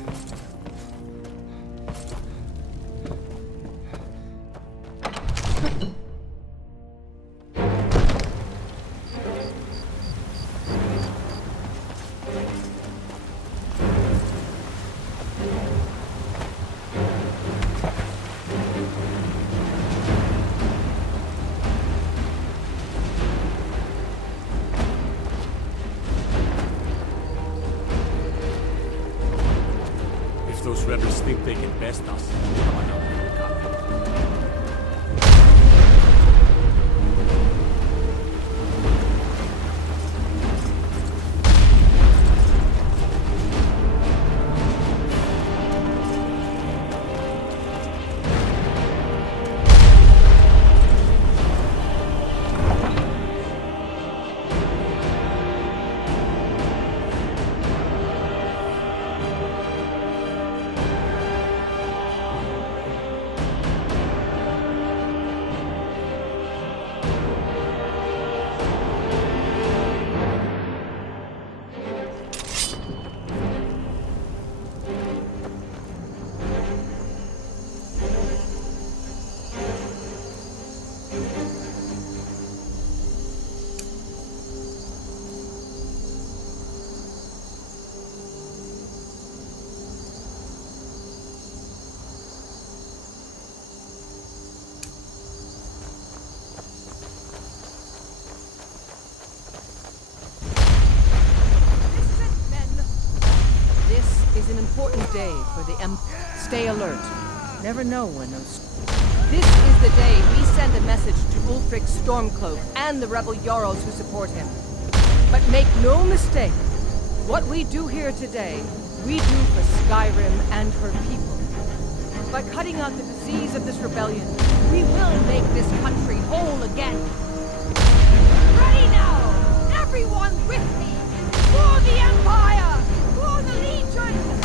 Those rebels think they can best us. Is an important day for the Stay alert. Never know when those... This is the day we send a message to Ulfric Stormcloak and the rebel Jarls who support him. But make no mistake, what we do here today we do for Skyrim and her people. By cutting out the disease of this rebellion, we will make this country whole again. Ready now! Everyone with me! For the Empire! For the Legion!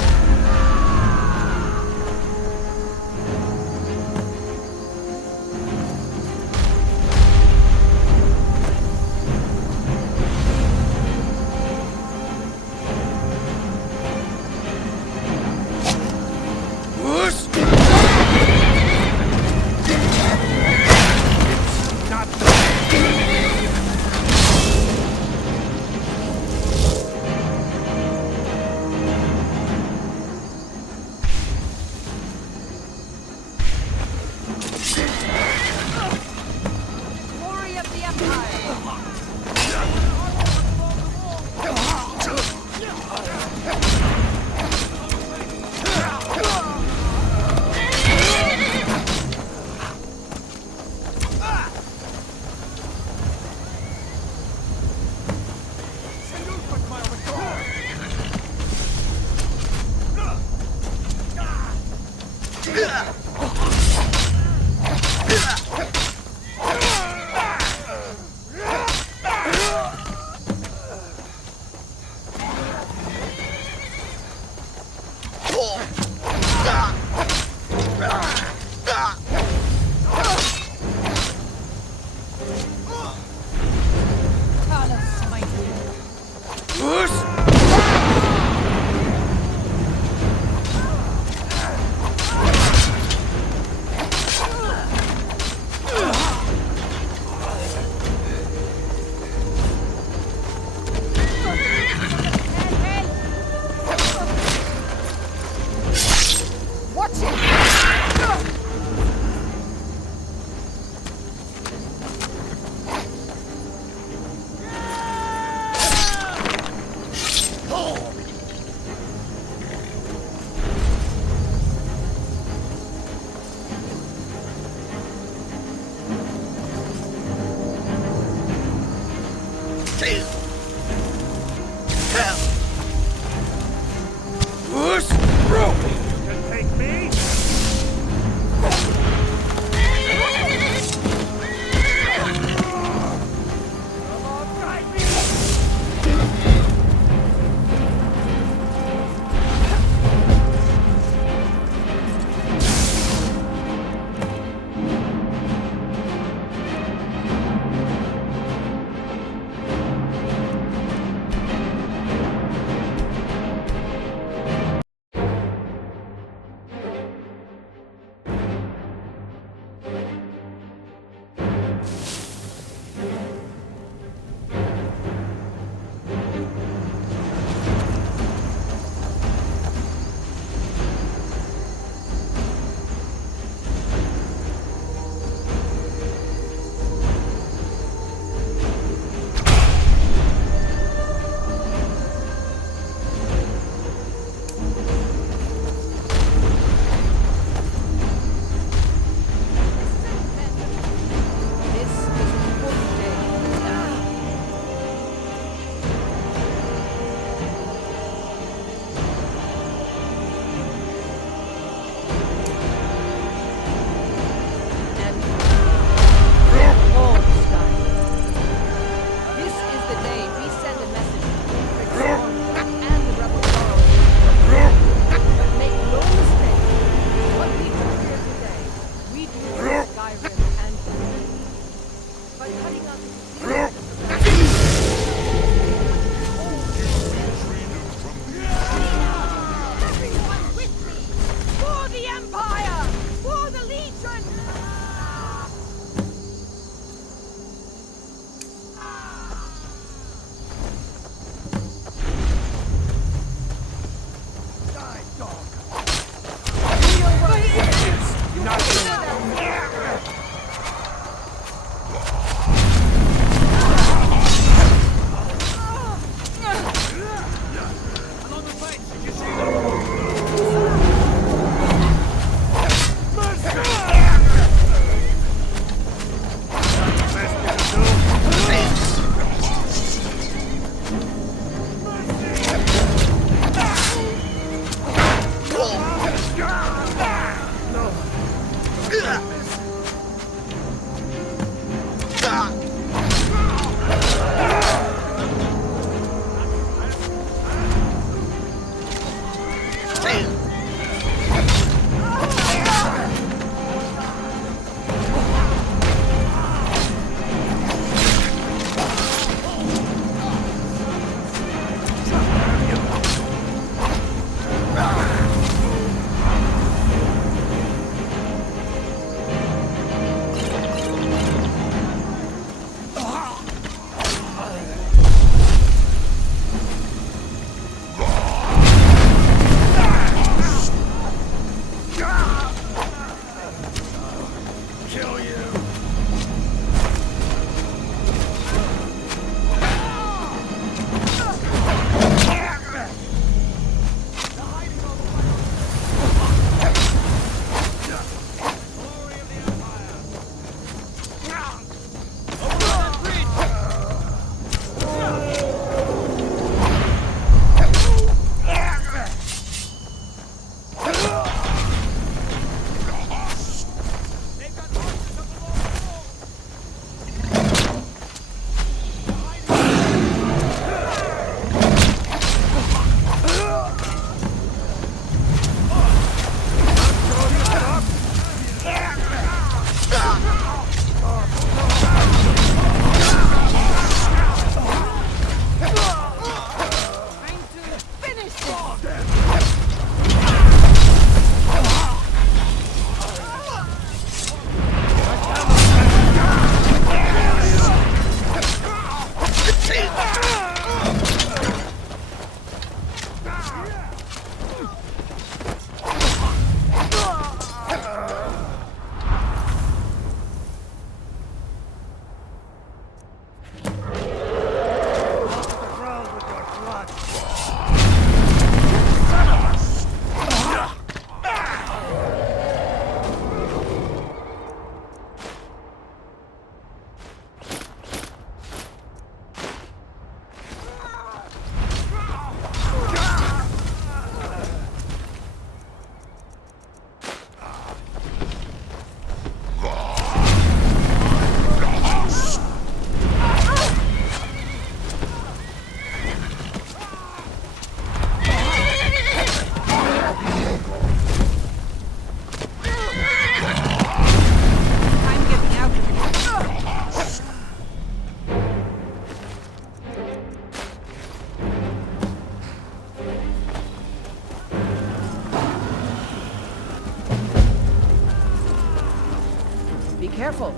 careful.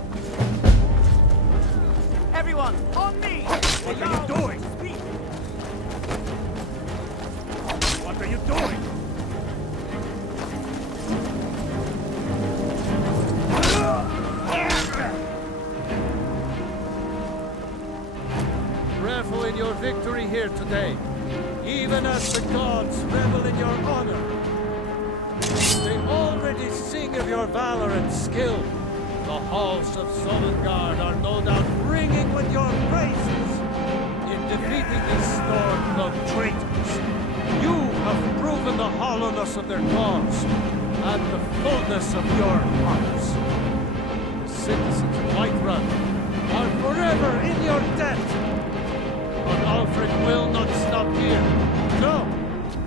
Everyone, on me! What are you doing? What are you doing? Revel in your victory here today, even as the gods revel in your honor. They already sing of your valor and skill. The halls of Sovngarde are no doubt ringing with your praises. In defeating these storm-cloaked traitors, you have proven the hollowness of their cause and the fullness of your hearts. The citizens of Whiterun are forever in your debt. But Alfred will not stop here. No!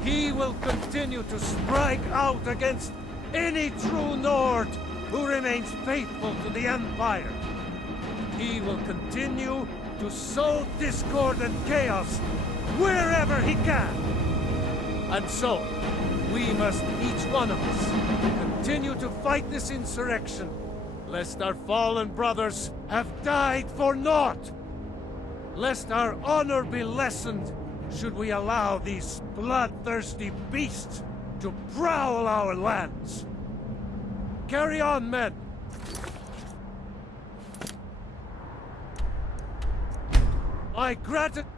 He will continue to strike out against any true Nord who remains faithful to the Empire. He will continue to sow discord and chaos wherever he can. And so, we must, each one of us, continue to fight this insurrection, lest our fallen brothers have died for naught. Lest our honor be lessened, should we allow these bloodthirsty beasts to prowl our lands. Carry on, men! My gratitude...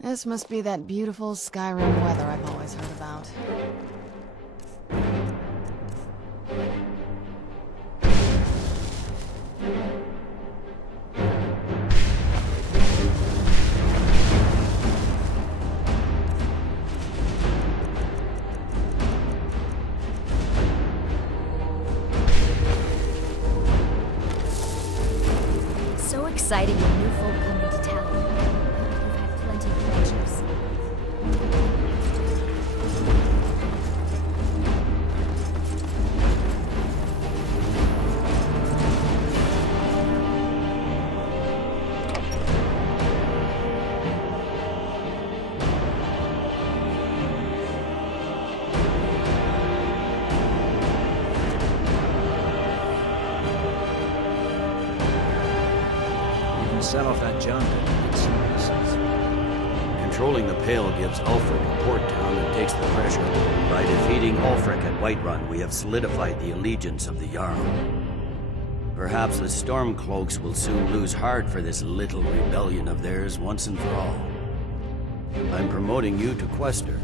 This must be that beautiful Skyrim weather I've always heard about. So exciting when new folk come into town. You've had plenty of adventures. Set off that junk. Controlling the Pale gives Ulfric a port town and takes the pressure. By defeating Ulfric at Whiterun, we have solidified the allegiance of the Jarl. Perhaps the Stormcloaks will soon lose heart for this little rebellion of theirs once and for all. I'm promoting you to Quester.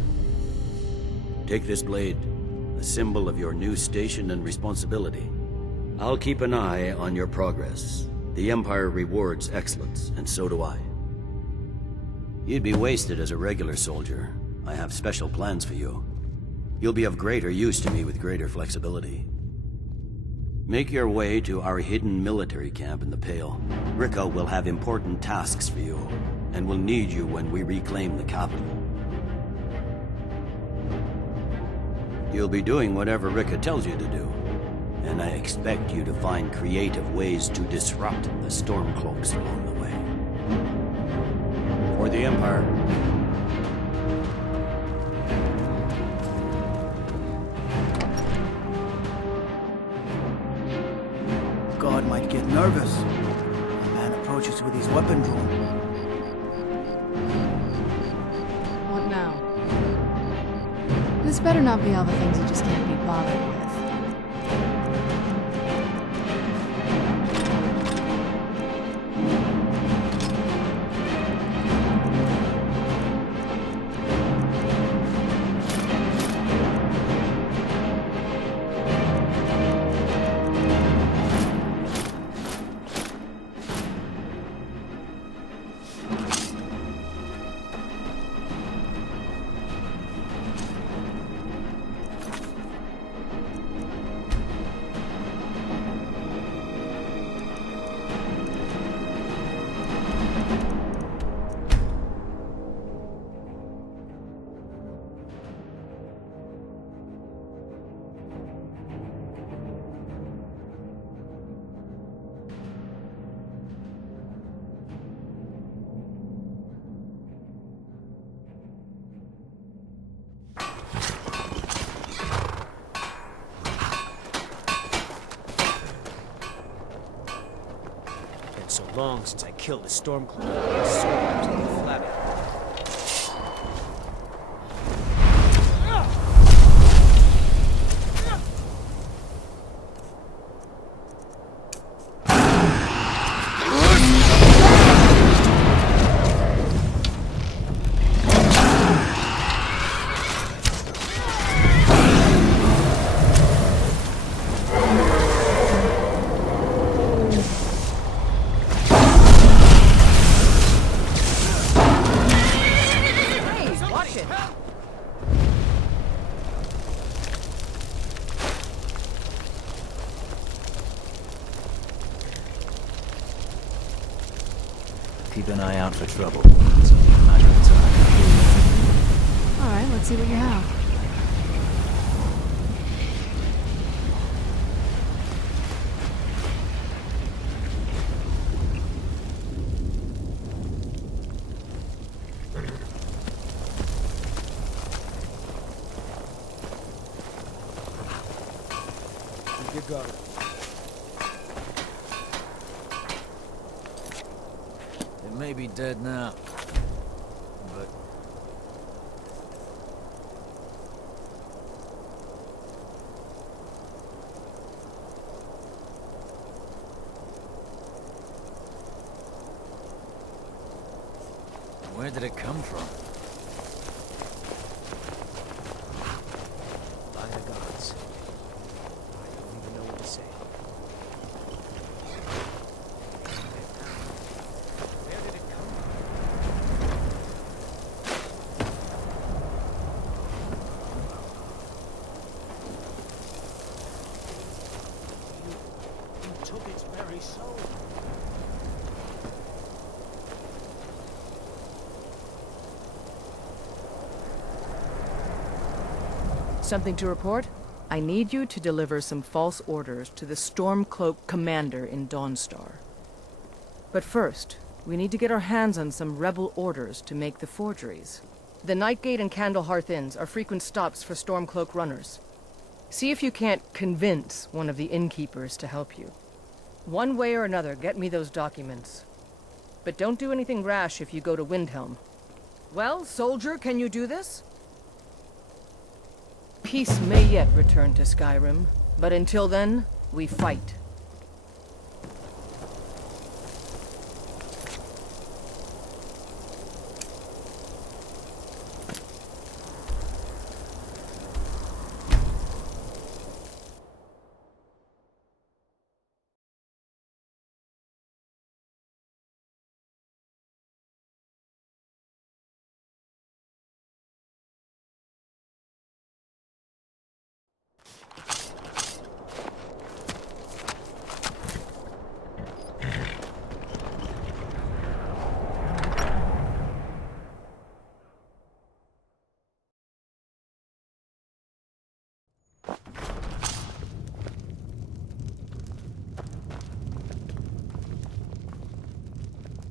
Take this blade, a symbol of your new station and responsibility. I'll keep an eye on your progress. The Empire rewards excellence, and so do I. You'd be wasted as a regular soldier. I have special plans for you. You'll be of greater use to me with greater flexibility. Make your way to our hidden military camp in the Pale. Rika will have important tasks for you, and will need you when we reclaim the capital. You'll be doing whatever Rika tells you to do. And I expect you to find creative ways to disrupt the Stormcloaks along the way. For the Empire. God might get nervous. A man approaches with his weapon drawn. What now? This better not be all the things you just can't be bothered with. so long since I killed a Stormcloak. My sword was getting flabby. Keep an eye out for trouble. It's only a matter of time. Alright, let's see what you have. You got it. It may be dead now, but... Where did it come from? By the gods. I don't even know what to say. Where did it come from? You took its very soul. Something to report? I need you to deliver some false orders to the Stormcloak commander in Dawnstar. But first, we need to get our hands on some rebel orders to make the forgeries. The Nightgate and Candlehearth Inns are frequent stops for Stormcloak runners. See if you can't convince one of the innkeepers to help you. One way or another, get me those documents. But don't do anything rash if you go to Windhelm. Well, soldier, can you do this? Peace may yet return to Skyrim, but until then, we fight.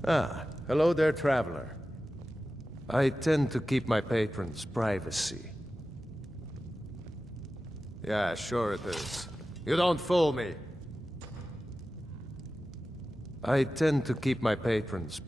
Ah, hello there, traveler. I tend to keep my patrons' privacy. Yeah, sure it is. You don't fool me. I tend to keep my patrons...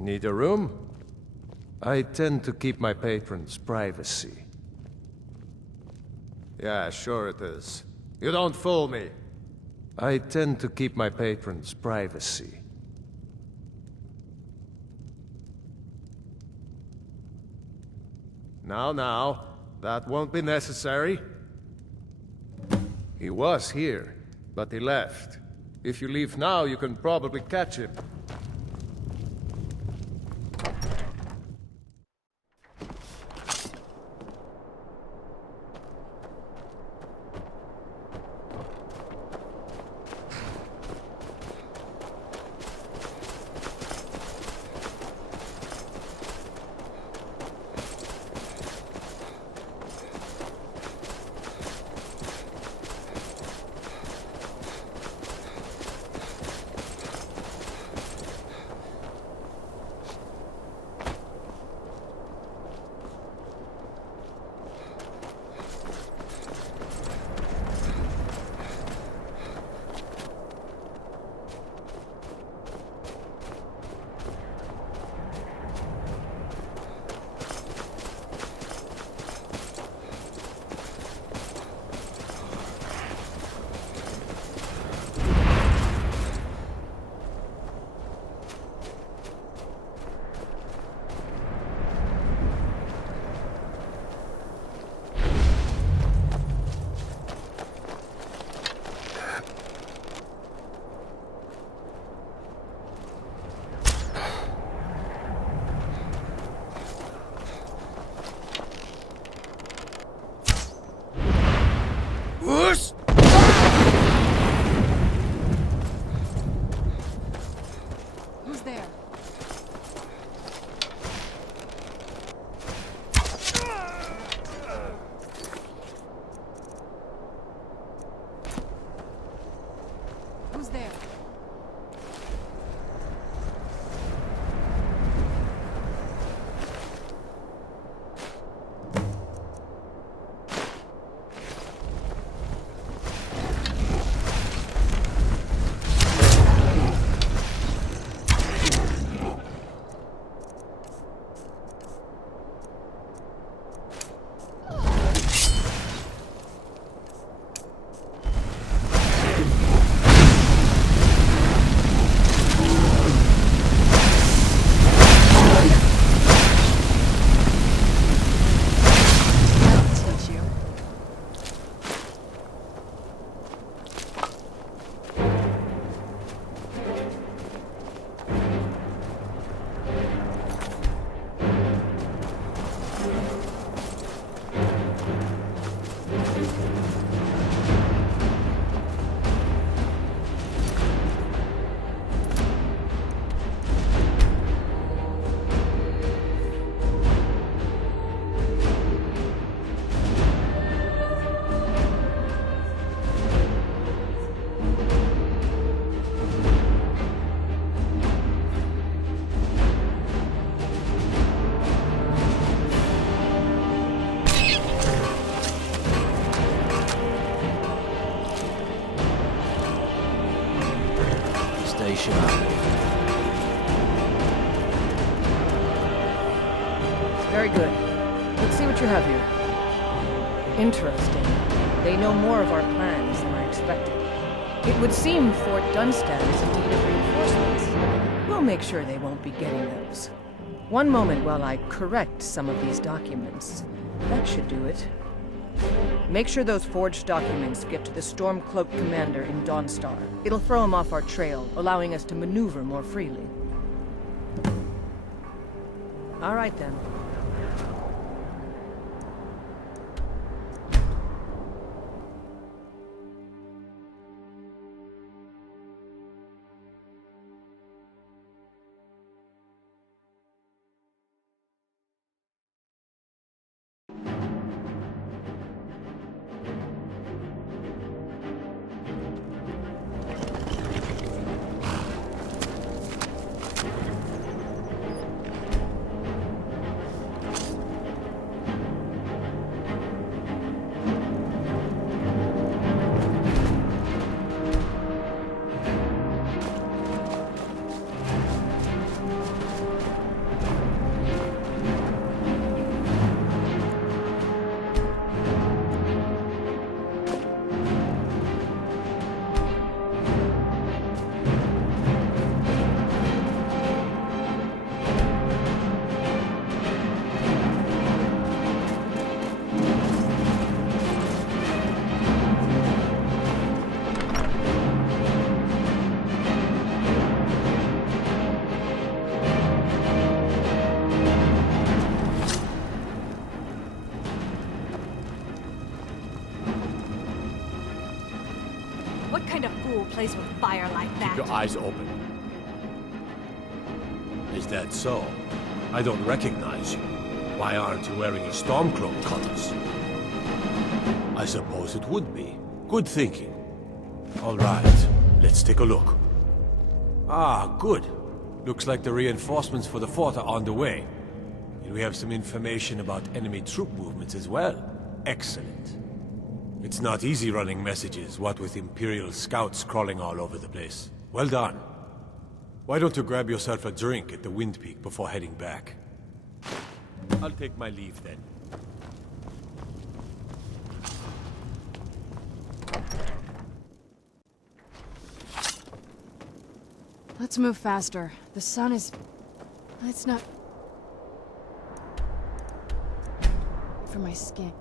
Need a room? I tend to keep my patrons' privacy. Yeah, sure it is. You don't fool me. I tend to keep my patrons' privacy. Now, that won't be necessary. He was here, but he left. If you leave now, you can probably catch him. Very good. Let's see what you have here. Interesting. They know more of our plans than I expected. It would seem Fort Dunstad is in need of reinforcements. We'll make sure they won't be getting those. One moment while I correct some of these documents. That should do it. Make sure those forged documents get to the Stormcloak commander in Dawnstar. It'll throw him off our trail, allowing us to maneuver more freely. All right, then. What kind of fool plays with fire like that? Your eyes open. Is that so? I don't recognize you. Why aren't you wearing your Stormcloak colors? I suppose it would be. Good thinking. All right, let's take a look. Ah, good. Looks like the reinforcements for the fort are on the way. And we have some information about enemy troop movements as well. Excellent. It's not easy running messages, what with Imperial scouts crawling all over the place. Well done. Why don't you grab yourself a drink at the Wind Peak before heading back? I'll take my leave then. Let's move faster. The sun is... It's not... for my skin.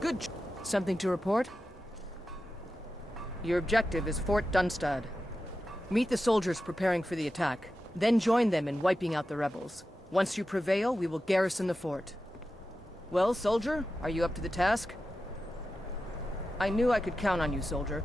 Good. Something to report? Your objective is Fort Dunstad. Meet the soldiers preparing for the attack, then join them in wiping out the rebels. Once you prevail, we will garrison the fort. Well, soldier, are you up to the task? I knew I could count on you, soldier.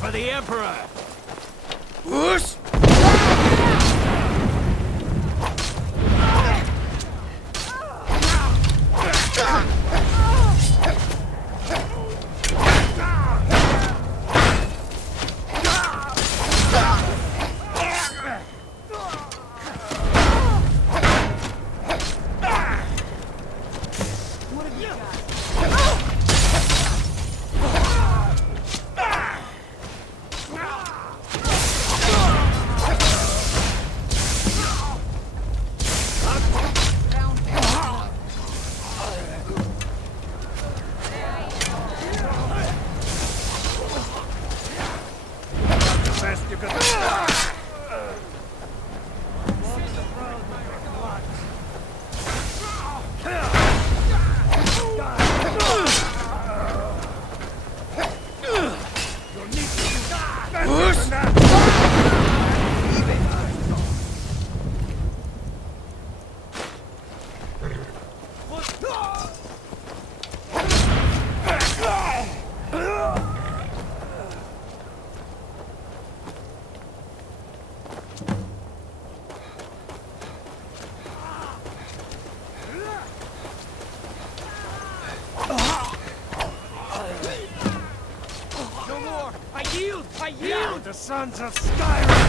For the Emperor! Whoosh! No more! I yield! I yield! Now the sons of Skyrim!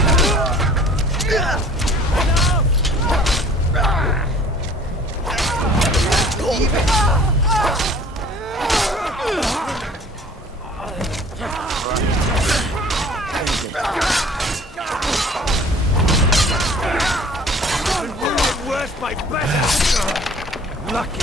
Where's my best? Lucky.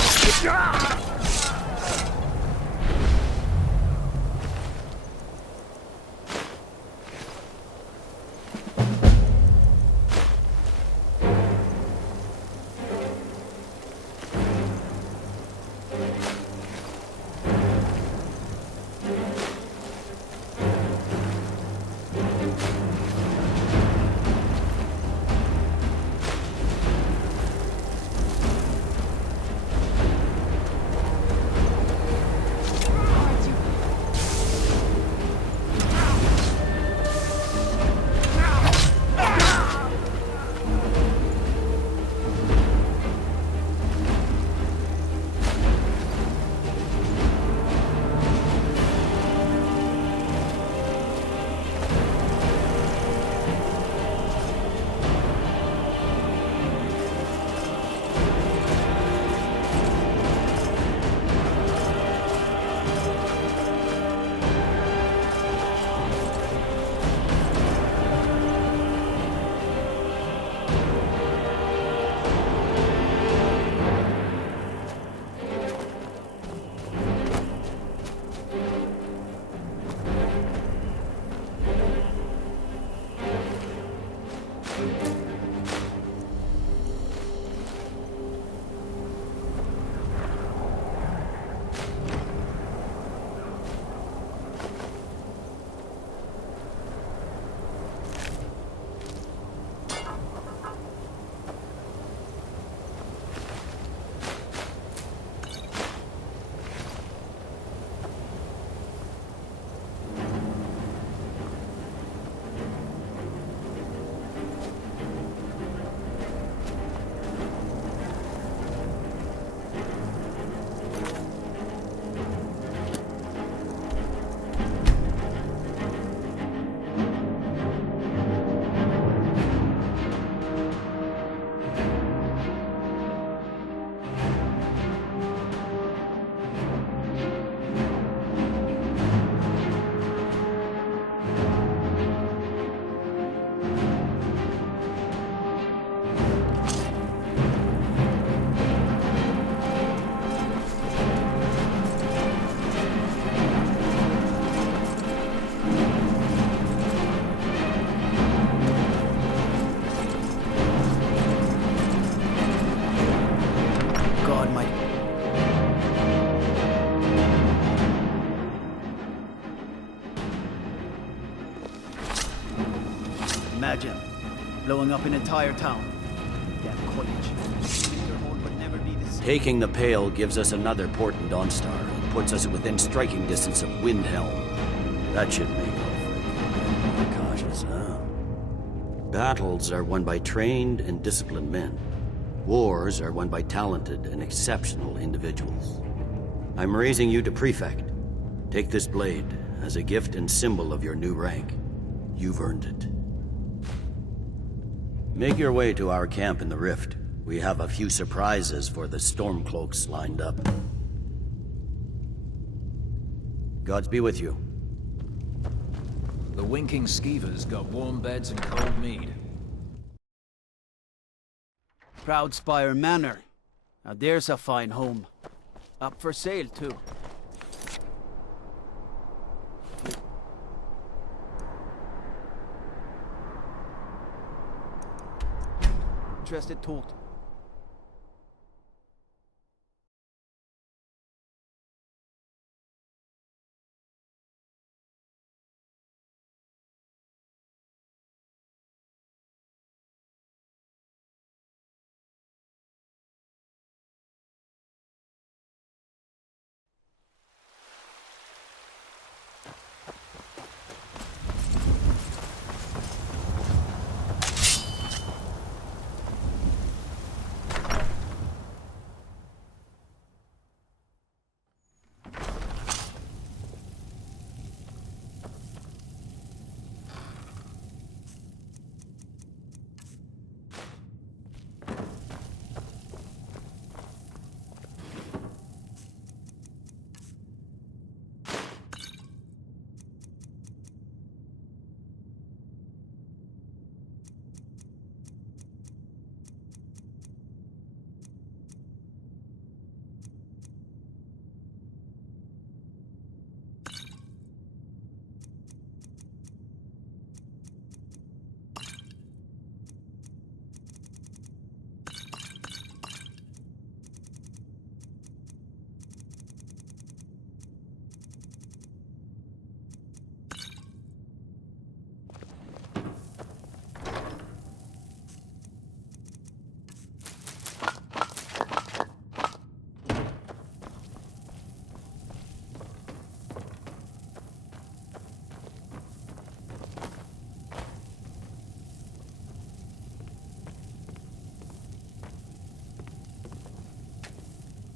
Imagine blowing up an entire town. Damn college. Winterhold would never be the same. Taking the Pale gives us another port in Dawnstar and puts us within striking distance of Windhelm. That should make Ulfric more cautious, huh? Battles are won by trained and disciplined men. Wars are won by talented and exceptional individuals. I'm raising you to Prefect. Take this blade as a gift and symbol of your new rank. You've earned it. Make your way to our camp in the Rift. We have a few surprises for the Stormcloaks lined up. Gods be with you. The winking skeevers got warm beds and cold mead. Proudspire Manor. Now there's a fine home. Up for sale, too. Interested talk.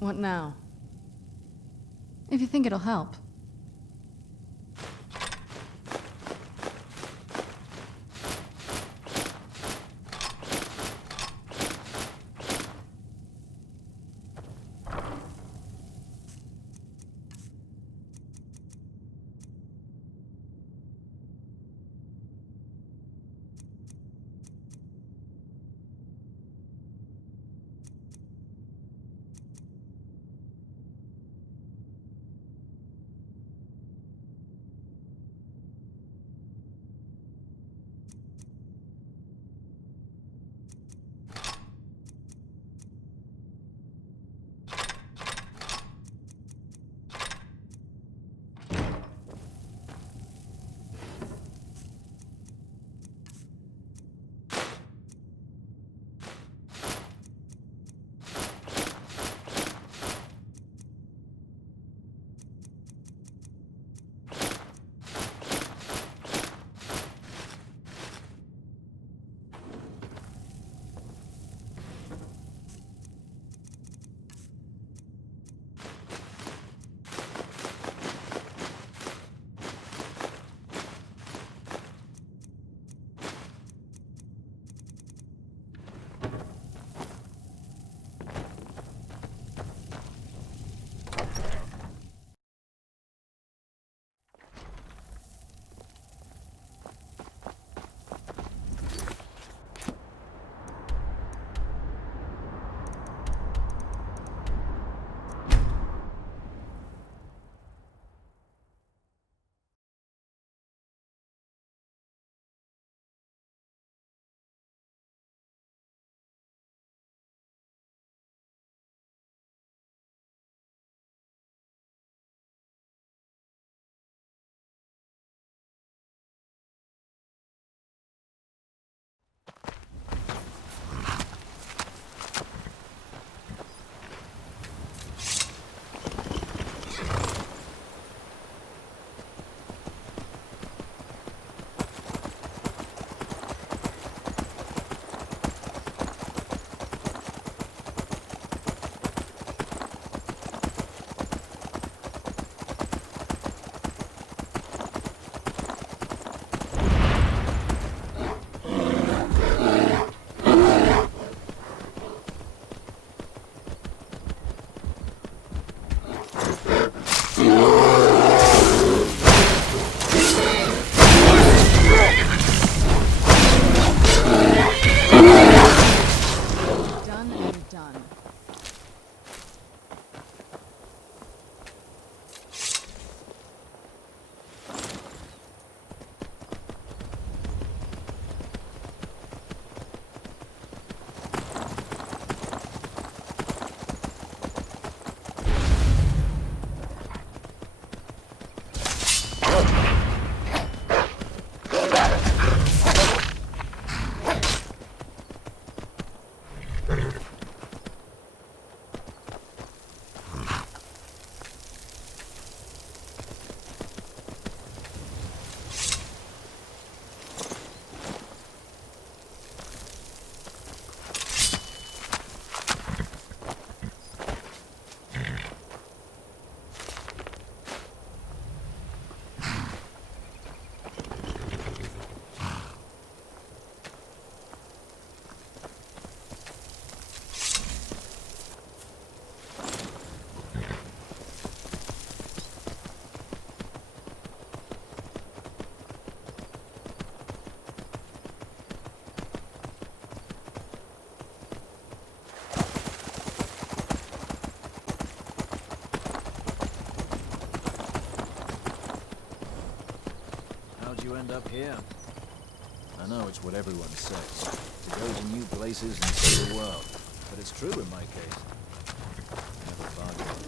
What now? If you think it'll help. You end up here. I know it's what everyone says, to go to new places and see the world, but it's true in my case. Never bargained.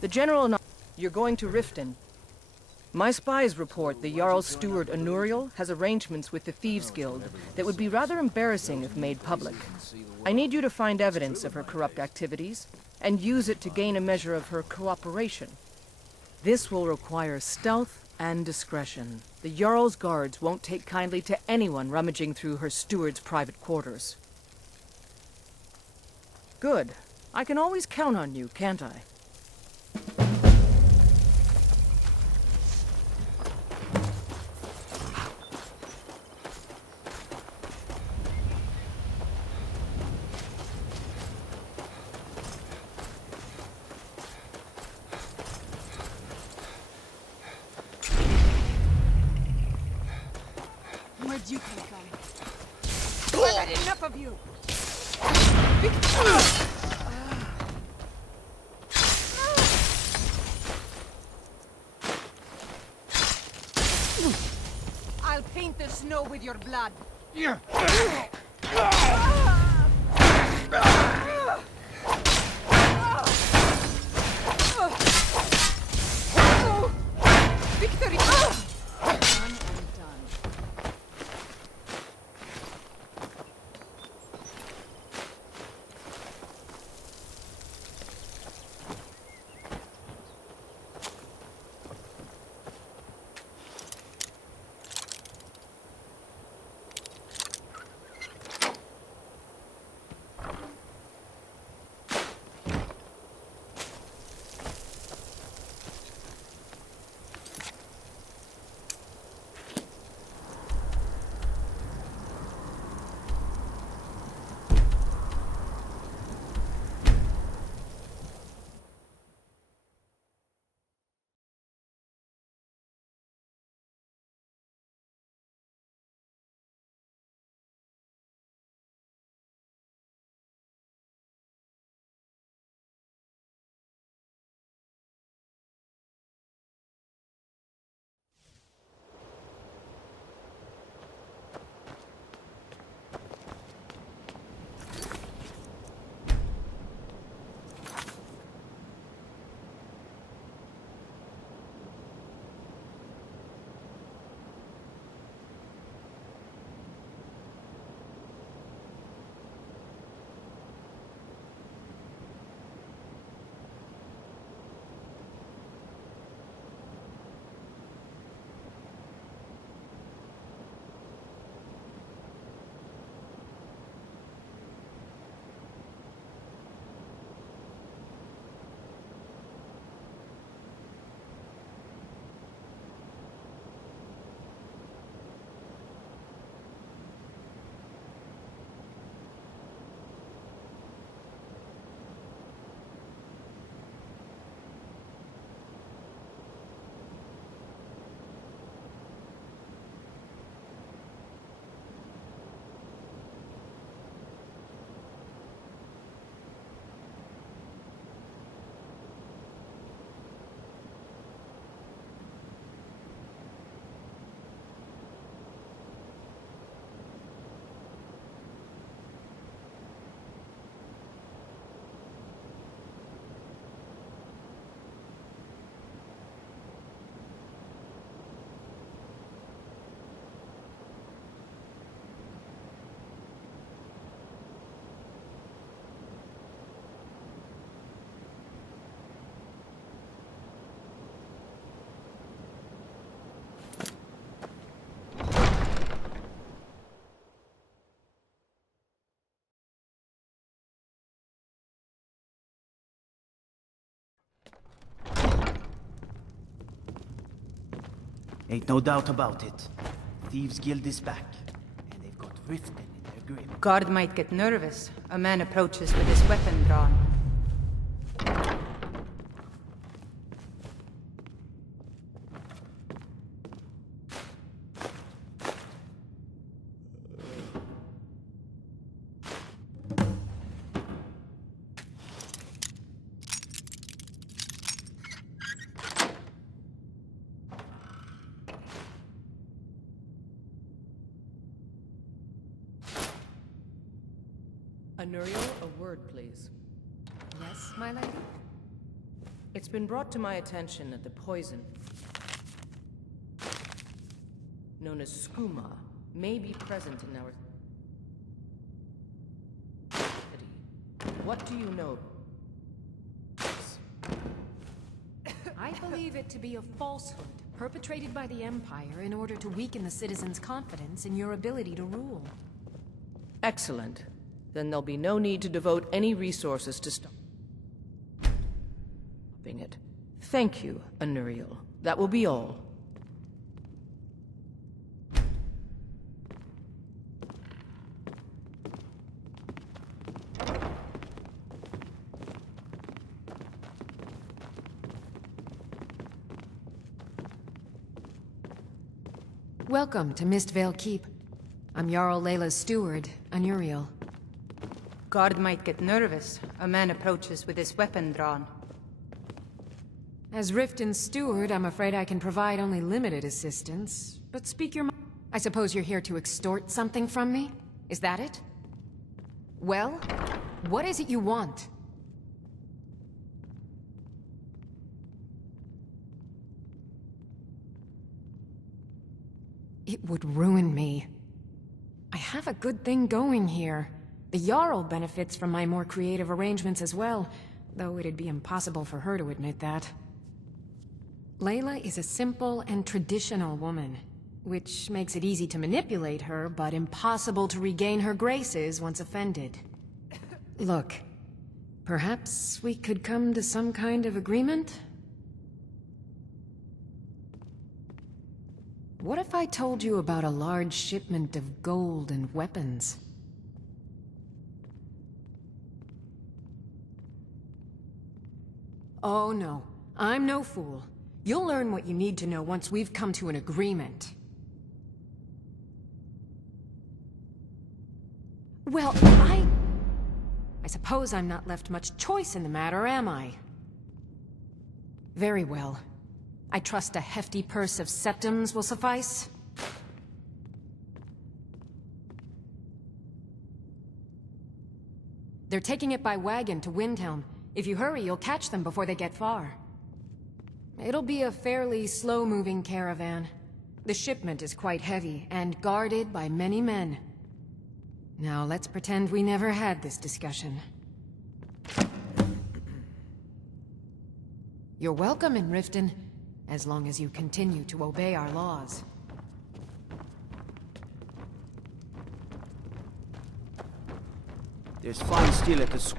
The General... You're going to Riften. My spies report the Jarl's steward Anuriel has arrangements with the Thieves Guild that would be rather embarrassing if made public. I need you to find evidence of her corrupt activities and use it to gain a measure of her cooperation. This will require stealth and discretion. The Jarl's guards won't take kindly to anyone rummaging through her steward's private quarters. Good. I can always count on you, can't I? Where'd you come from? I've had enough of you! I'll paint the snow with your blood. Victory! Done and done. Ain't no doubt about it. Thieves' Guild is back, and they've got Riften in their grip. Guard might get nervous. A man approaches with his weapon drawn. Anuriel, a word, please. Yes, my lady? It's been brought to my attention that the poison, known as skooma, may be present in our city. What do you know? I believe it to be a falsehood perpetrated by the Empire in order to weaken the citizens' confidence in your ability to rule. Excellent. then there'll be no need to devote any resources to stopping it. Thank you, Anuriel. That will be all. Welcome to Mistvale Keep. I'm Jarl Layla's steward, Anuriel. Guard might get nervous. A man approaches with his weapon drawn. As Riften's steward, I'm afraid I can provide only limited assistance. But speak your mind. I suppose you're here to extort something from me? Is that it? Well, what is it you want? It would ruin me. I have a good thing going here. The Jarl benefits from my more creative arrangements as well, though it'd be impossible for her to admit that. Layla is a simple and traditional woman, which makes it easy to manipulate her, but impossible to regain her graces once offended. Look, perhaps we could come to some kind of agreement? What if I told you about a large shipment of gold and weapons? Oh no, I'm no fool. You'll learn what you need to know once we've come to an agreement. Well, I suppose I'm not left much choice in the matter, am I? Very well. I trust a hefty purse of septims will suffice. They're taking it by wagon to Windhelm. If you hurry, you'll catch them before they get far. It'll be a fairly slow-moving caravan. The shipment is quite heavy, and guarded by many men. Now let's pretend we never had this discussion. You're welcome in Riften, as long as you continue to obey our laws. There's fine steel at the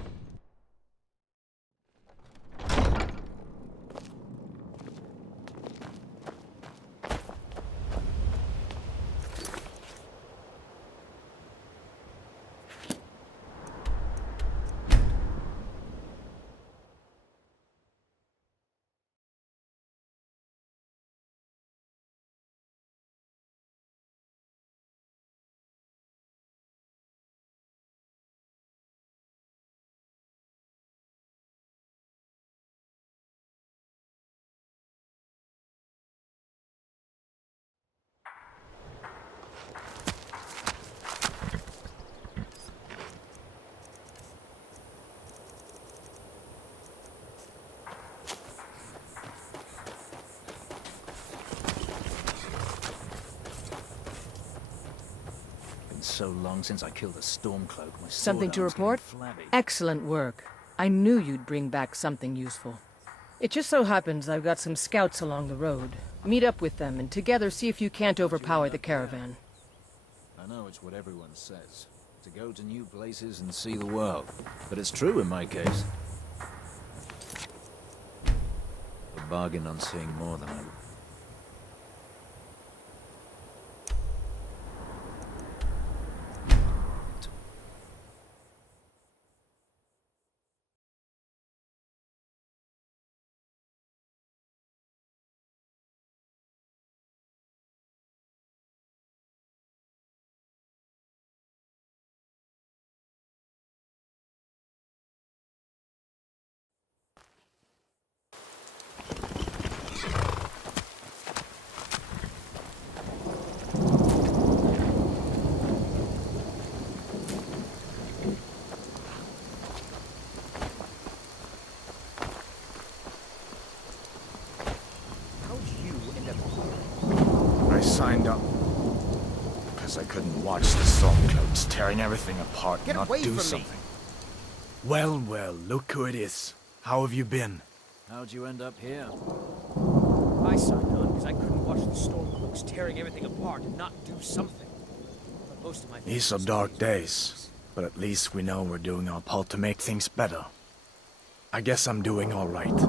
so long since I killed a Stormcloak. My Something to sword arm's report? getting flabby. Excellent work. I knew you'd bring back something useful. It just so happens I've got some scouts along the road. Meet up with them and together see if you can't overpower the caravan. I know it's what everyone says. To go to new places and see the world. But it's true in my case. A bargain on seeing more than I... Signed up because I couldn't watch the Stormcloaks tearing everything apart and not do something. Well, well, look who it is. How have you been? How'd you end up here? I signed on because I couldn't watch the Stormcloaks tearing everything apart and not do something. But most of my These are dark days. but at least we know we're doing our part to make things better. I guess I'm doing all right.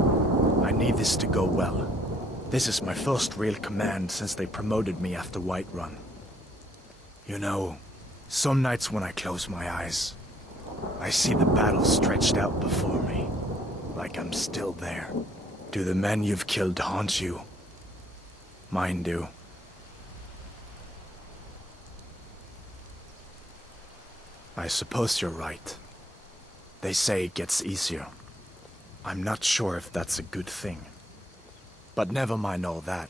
I need this to go well. This is my first real command since they promoted me after Whiterun. You know, some nights when I close my eyes, I see the battle stretched out before me, like I'm still there. Do the men you've killed haunt you? Mine do. I suppose you're right. They say it gets easier. I'm not sure if that's a good thing. But never mind all that.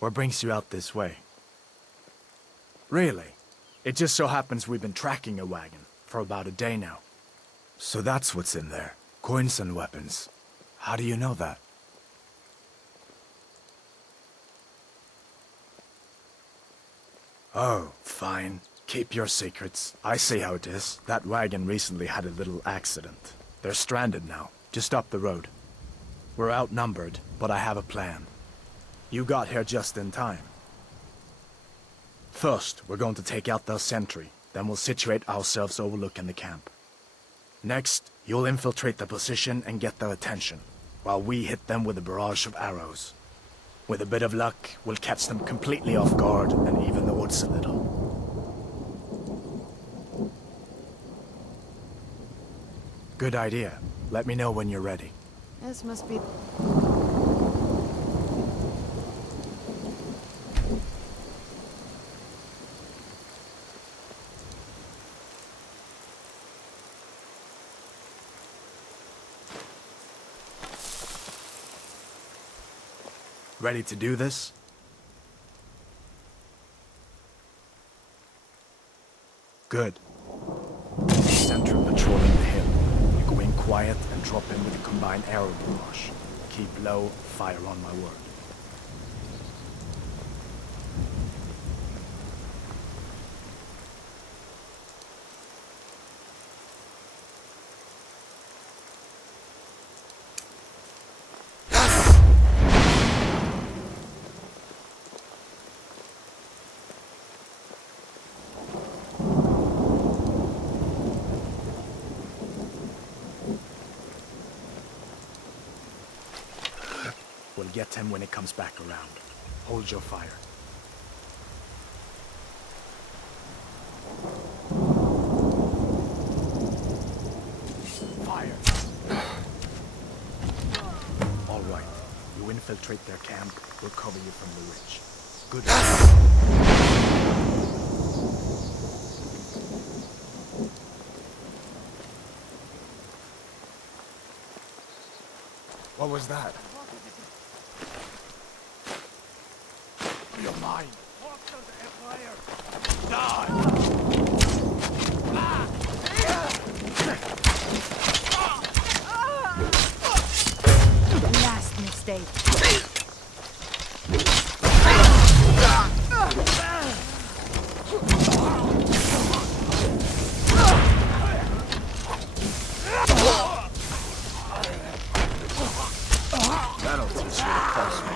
What brings you out this way? Really? It just so happens we've been tracking a wagon for about a day now. So that's what's in there. Coins and weapons. How do you know that? Oh, fine. Keep your secrets. I see how it is. That wagon recently had a little accident. They're stranded now, just up the road. We're outnumbered, but I have a plan. You got here just in time. First, we're going to take out their sentry. Then we'll situate ourselves overlooking the camp. Next, you'll infiltrate the position and get their attention, while we hit them with a barrage of arrows. With a bit of luck, we'll catch them completely off guard and even the odds a little. Good idea. Let me know when you're ready. This must be... Ready to do this? Good. Center patrolling the hill. You go in quiet and drop in with a combined arrow barrage. Keep low, fire on my word. We'll get him when it comes back around. Hold your fire. Fire! All right. You infiltrate their camp, we'll cover you from the ridge. Good. What was that? You're mine. Last mistake. That'll teach you to cross me.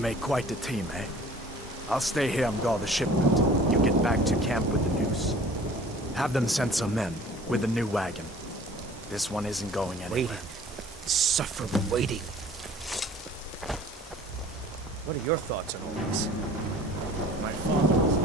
make quite the team, eh? I'll stay here and guard the shipment. You get back to camp with the news. Have them send some men with a new wagon. This one isn't going anywhere. Waiting. Insufferable waiting. What are your thoughts on all this? My father was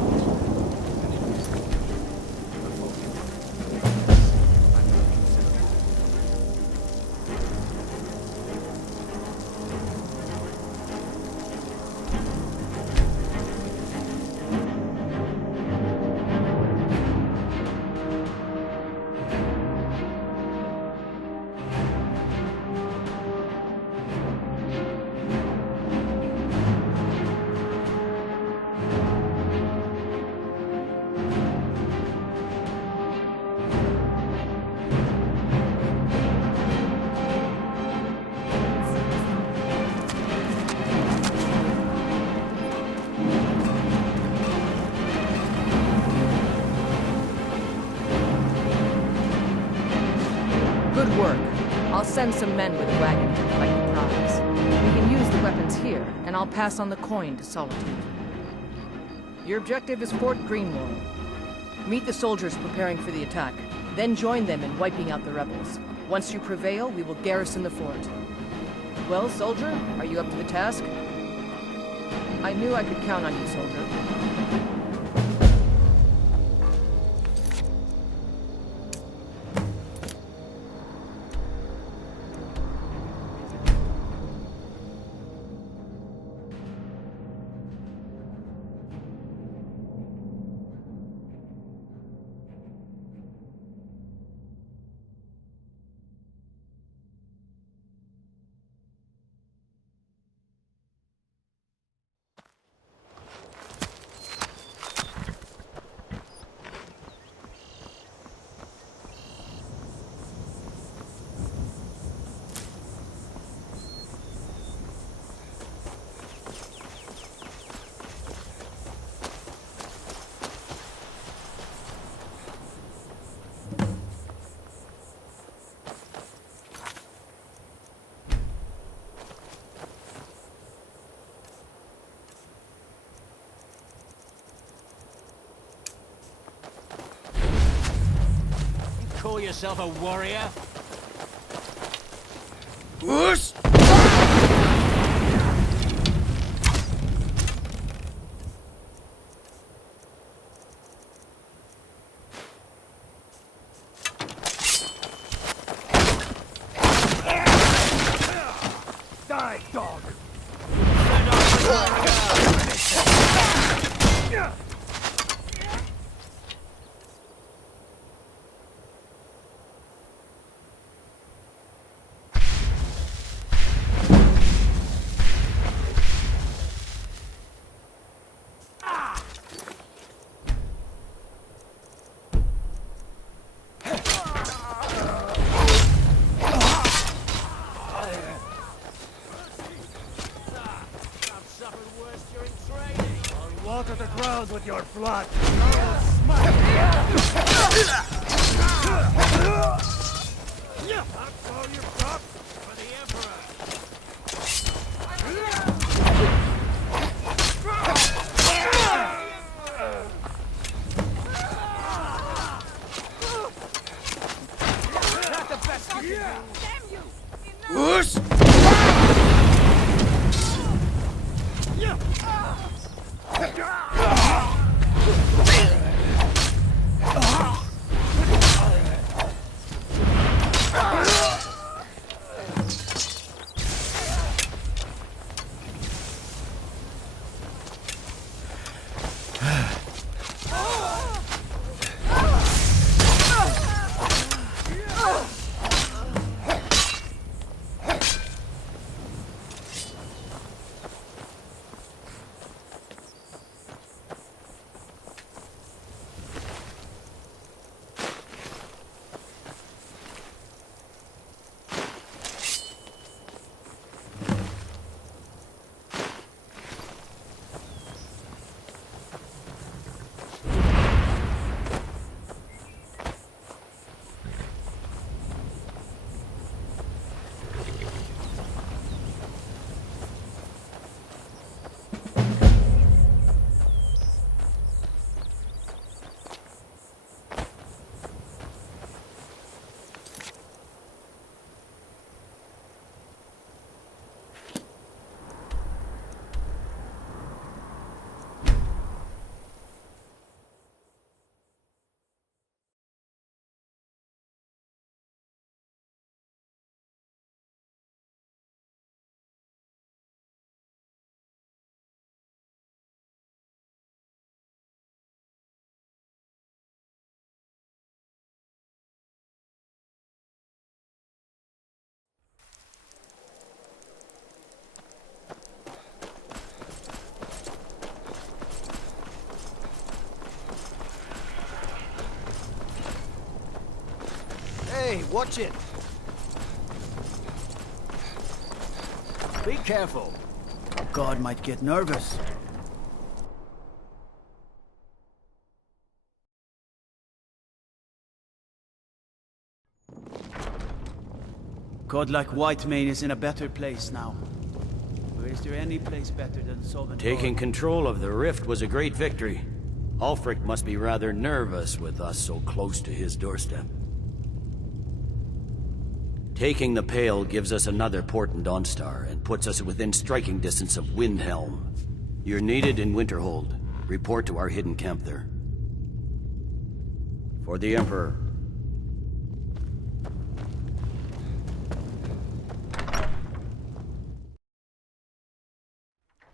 Good work. I'll send some men with a wagon to collect the prize. We can use the weapons here, and I'll pass on the coin to Solitude. Your objective is Fort Greenwall. Meet the soldiers preparing for the attack, then join them in wiping out the rebels. Once you prevail, we will garrison the fort. Well, soldier, are you up to the task? I knew I could count on you, soldier. Call yourself a warrior? Whoosh! Die, dog! Water the ground with your blood! That's all you've got for the Emperor! Not the best you can do! Damn you! Whoosh! watch it! Be careful. God might get nervous. Godlike Whitemane is in a better place now. Or is there any place better than Sovngarde? Taking control of the rift was a great victory. Ulfric must be rather nervous with us so close to his doorstep. Taking the Pale gives us another port in Dawnstar and puts us within striking distance of Windhelm. You're needed in Winterhold. Report to our hidden camp there. For the Emperor.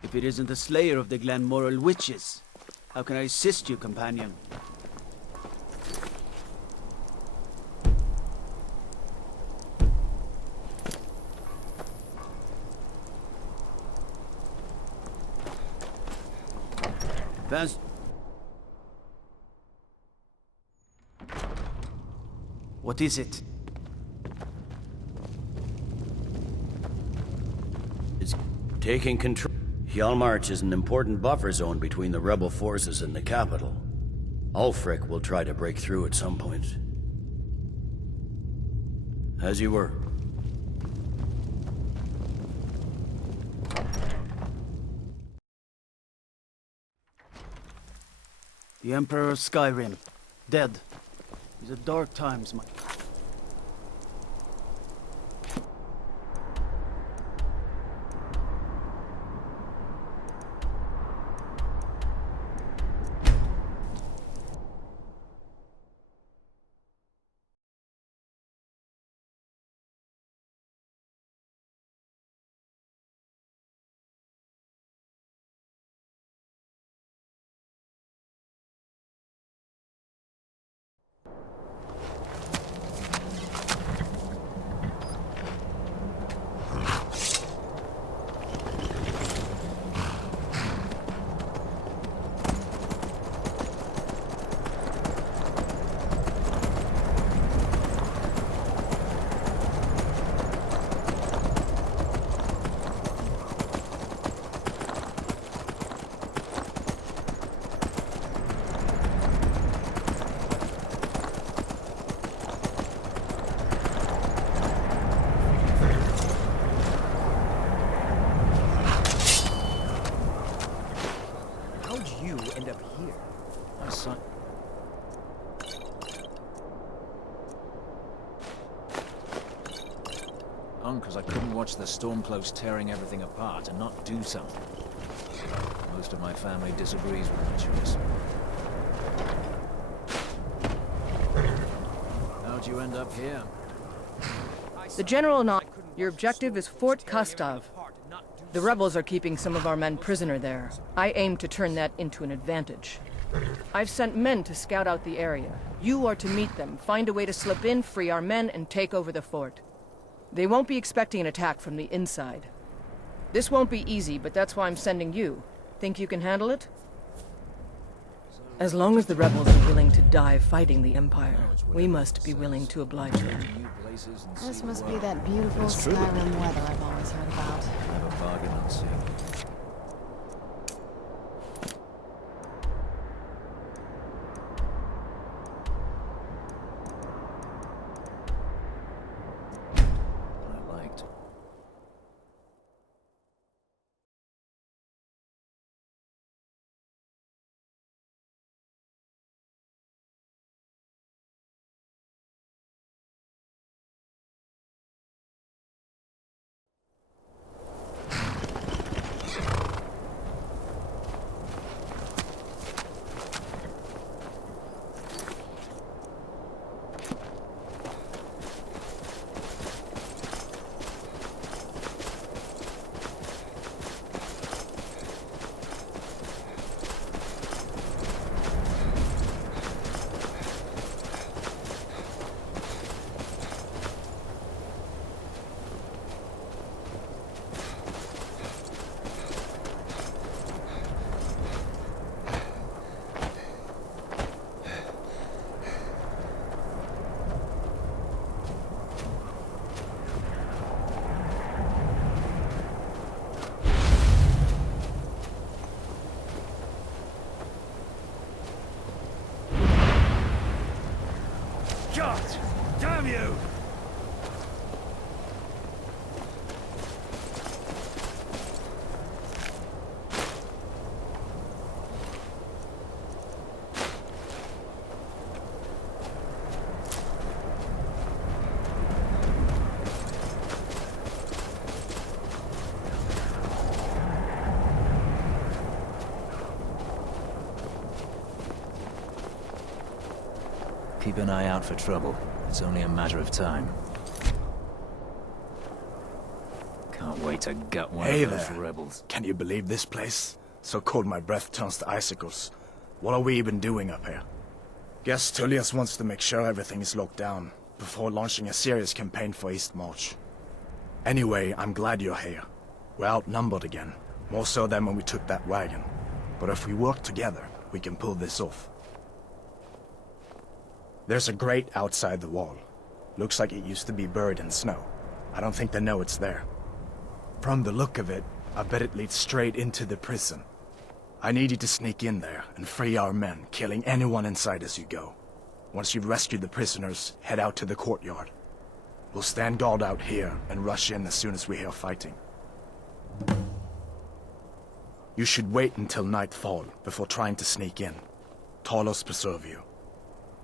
If it isn't the slayer of the Glenmoral witches, how can I assist you, companion? Vance... What is it? It's taking control. Hjalmarch is an important buffer zone between the rebel forces and the capital. Ulfric will try to break through at some point. As you were. The Emperor of SKYRIM, dead. These are dark times, my... Because I couldn't watch the Stormcloaks tearing everything apart and not do something. Most of my family disagrees with my choice. How'd you end up here? The General and I... Your objective is Fort Kastov. The rebels are keeping some of our men prisoner there. I aim to turn that into an advantage. I've sent men to scout out the area. You are to meet them, find a way to slip in, free our men, and take over the fort. They won't be expecting an attack from the inside. This won't be easy, but that's why I'm sending you. Think you can handle it? As long as the rebels are willing to die fighting the Empire, we must be willing to oblige them. This must be that beautiful Skyrim weather I've always heard about. Have a bargain on sea. Damn you! Keep an eye out for trouble. It's only a matter of time. Can't wait to gut one Hey of those there. rebels. Can you believe this place? So cold my breath turns to icicles. What are we even doing up here? Guess Tullius wants to make sure everything is locked down before launching a serious campaign for East March. Anyway, I'm glad you're here. We're outnumbered again, more so than when we took that wagon. But if we work together, we can pull this off. There's a grate outside the wall. Looks like it used to be buried in snow. I don't think they know it's there. From the look of it, I bet it leads straight into the prison. I need you to sneak in there and free our men, killing anyone inside as you go. Once you've rescued the prisoners, head out to the courtyard. We'll stand guard out here and rush in as soon as we hear fighting. You should wait until nightfall before trying to sneak in. Talos preserve you.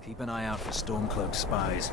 Keep an eye out for Stormcloak spies.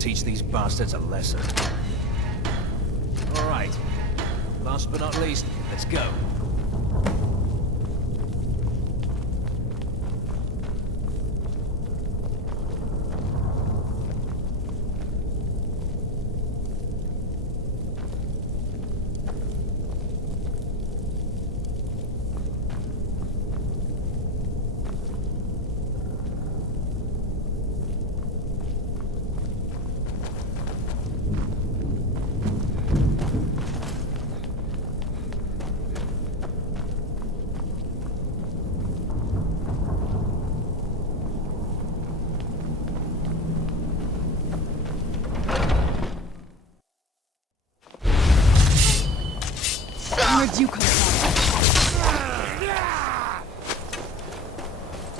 teach these bastards a lesson. All right. Last but not least, let's go. Where'd you come from?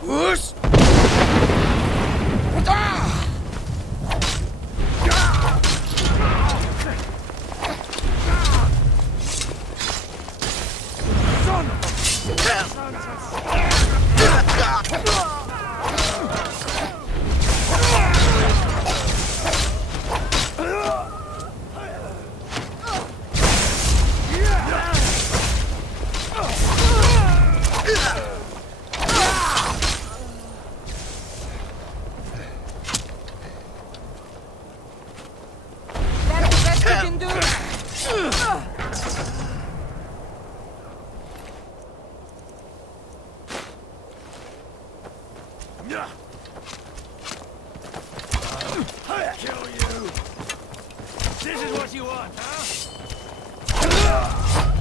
Whoosh! I'll kill you! This is what you want, huh?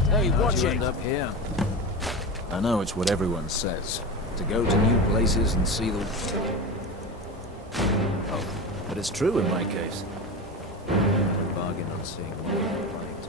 Hey, watch it! End up here. I know it's what everyone says. To go to new places and see the... Oh, but it's true in my case. I bargain on seeing more than I liked.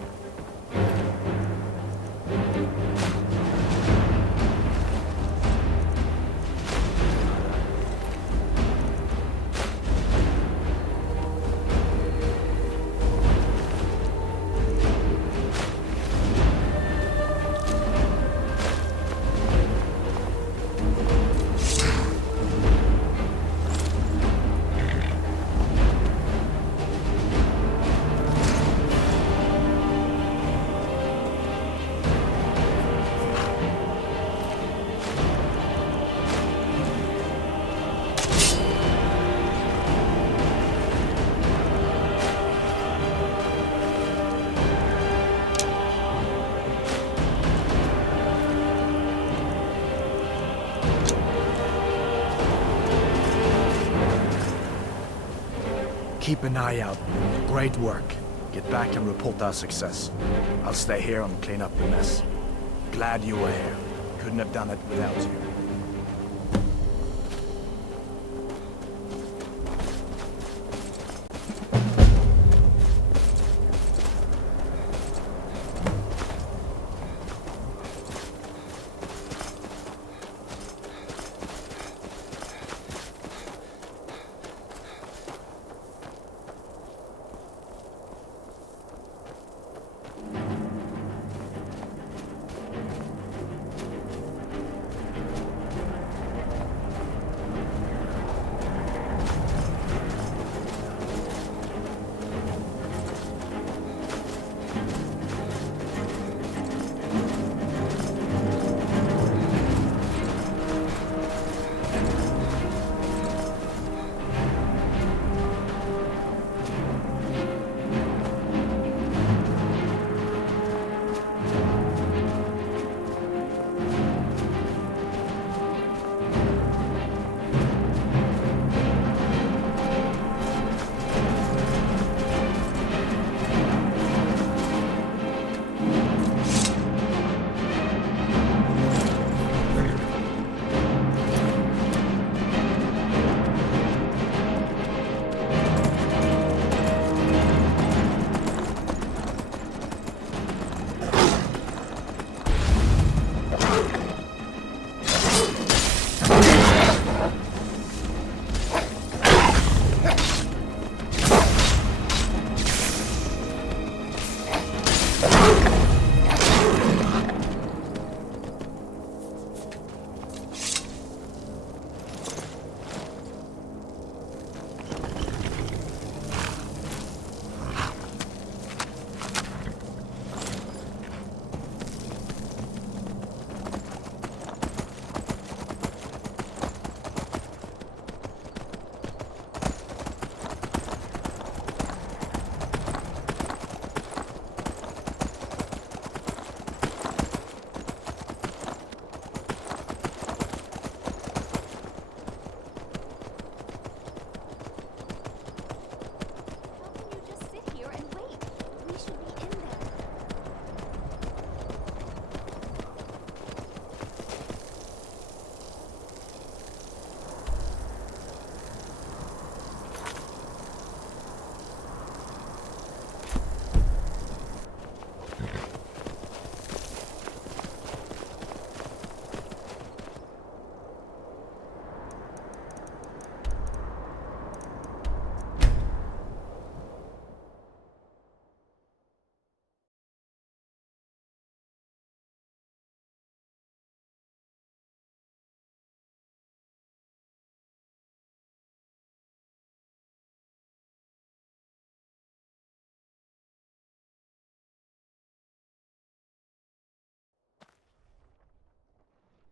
Keep an eye out. Great work. Get back and report our success. I'll stay here and clean up the mess. Glad you were here. Couldn't have done it without you.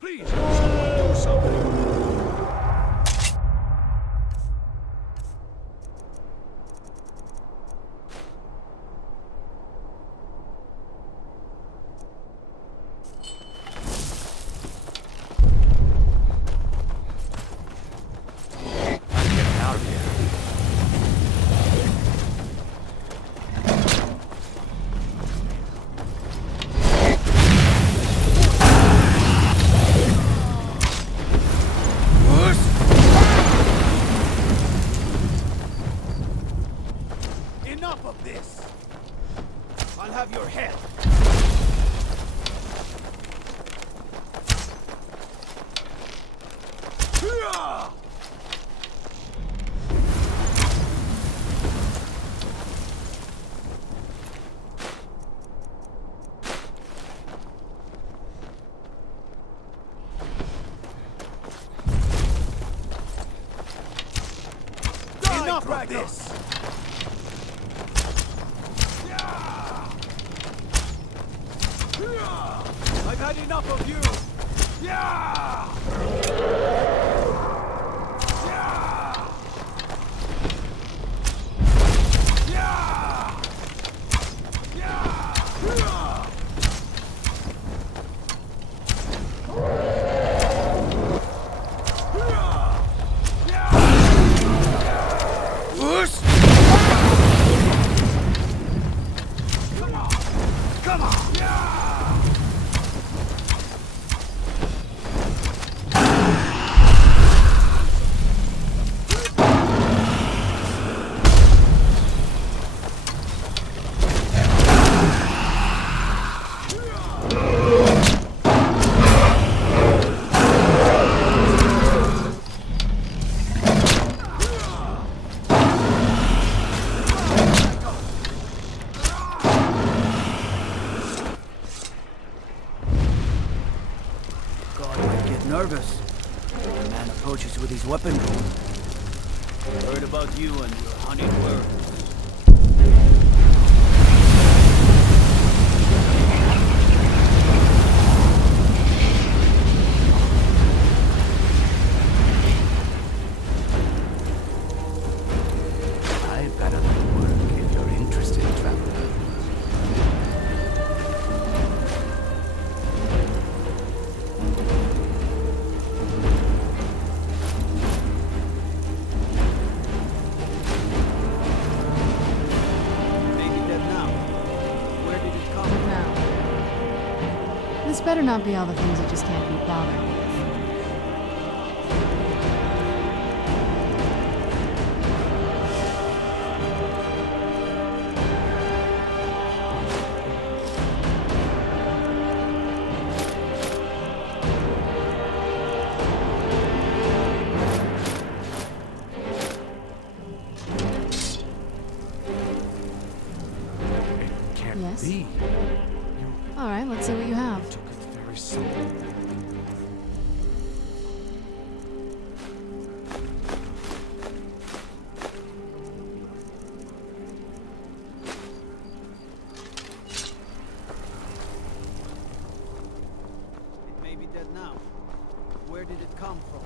Please, someone do something. Enough of this! I'll have your head! Enough of this! I've had enough of you! Yeah! Yeah! Yeah! Yeah! Come on! Come on! Yeah! God might get nervous when a man approaches with his weapon drawn. Heard about you and your honeyed words. I've got a little work if you're interested, traveler. Maybe dead now. Where did it come from? Now. This better not be all the things you just can't be bothered with. Can't Yes? be. Alright, let's see what you have. Took it very slowly. It may be dead now. Where did it come from?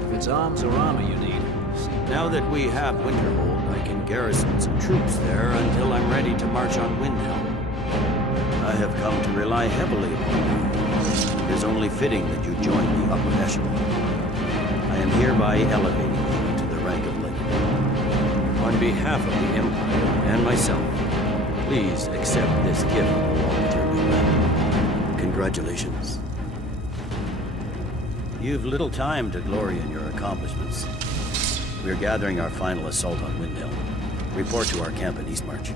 If it's arms or armor you need, Now that we have Winterhold, I can garrison some troops there until I'm ready to march on Windhelm. I have come to rely heavily upon you. It is only fitting that you join the upper echelon. I am hereby elevating you to the rank of Legate. On behalf of the Empire and myself, please accept this gift along with your new rank. Congratulations. You've little time to glory in your accomplishments. We're gathering our final assault on Windhill. Report to our camp in Eastmarch.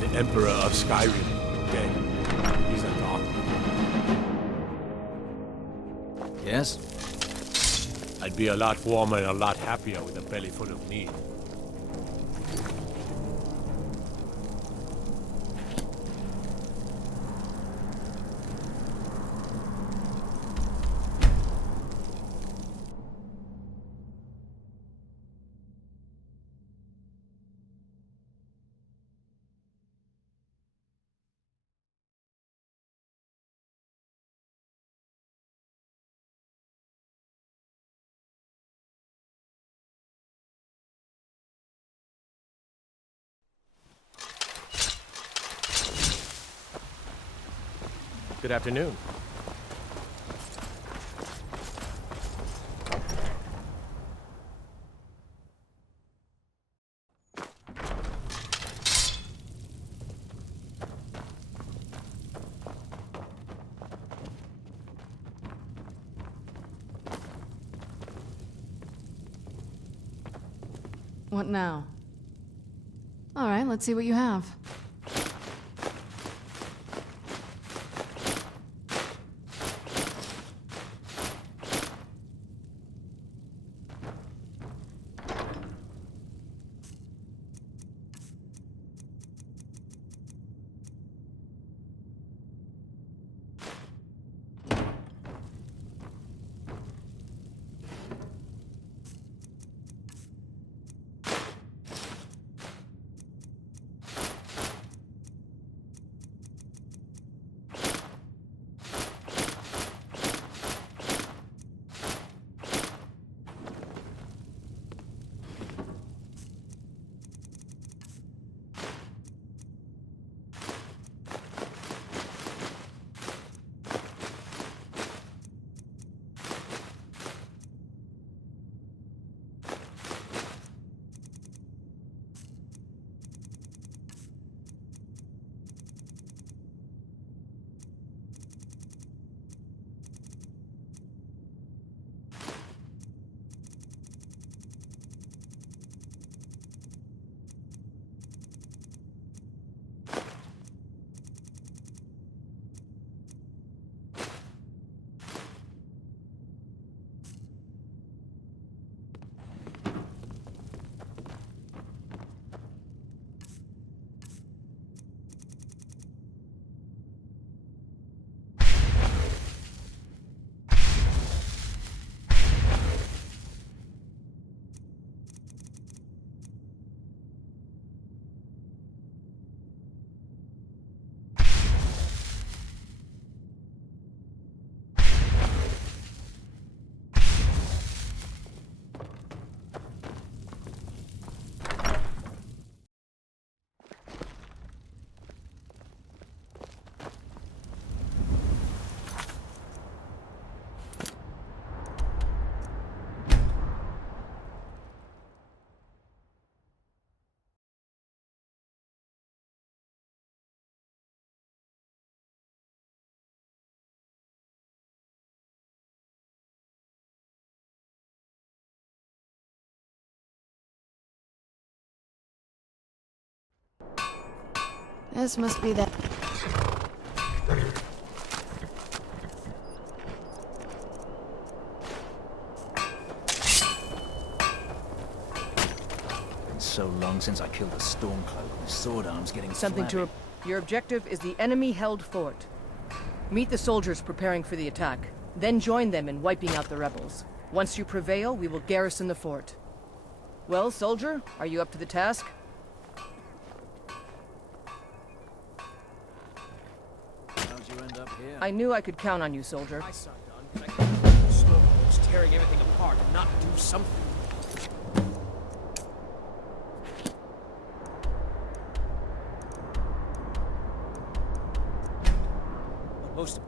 The Emperor of Skyrim, dead. He's a dog. Yes? I'd be a lot warmer and a lot happier with a belly full of meat. Good afternoon. What now? All right, let's see what you have. This must be that. Been so long since I killed a Stormcloak, my sword arm's getting Something flabby. Your objective is the enemy-held fort. Meet the soldiers preparing for the attack, then join them in wiping out the rebels. Once you prevail, we will garrison the fort. Well, soldier, are you up to the task? How'd you end up here? I knew I could count on you, soldier. I saw done, but I can't Stormcloaks tearing everything apart and not do something. Most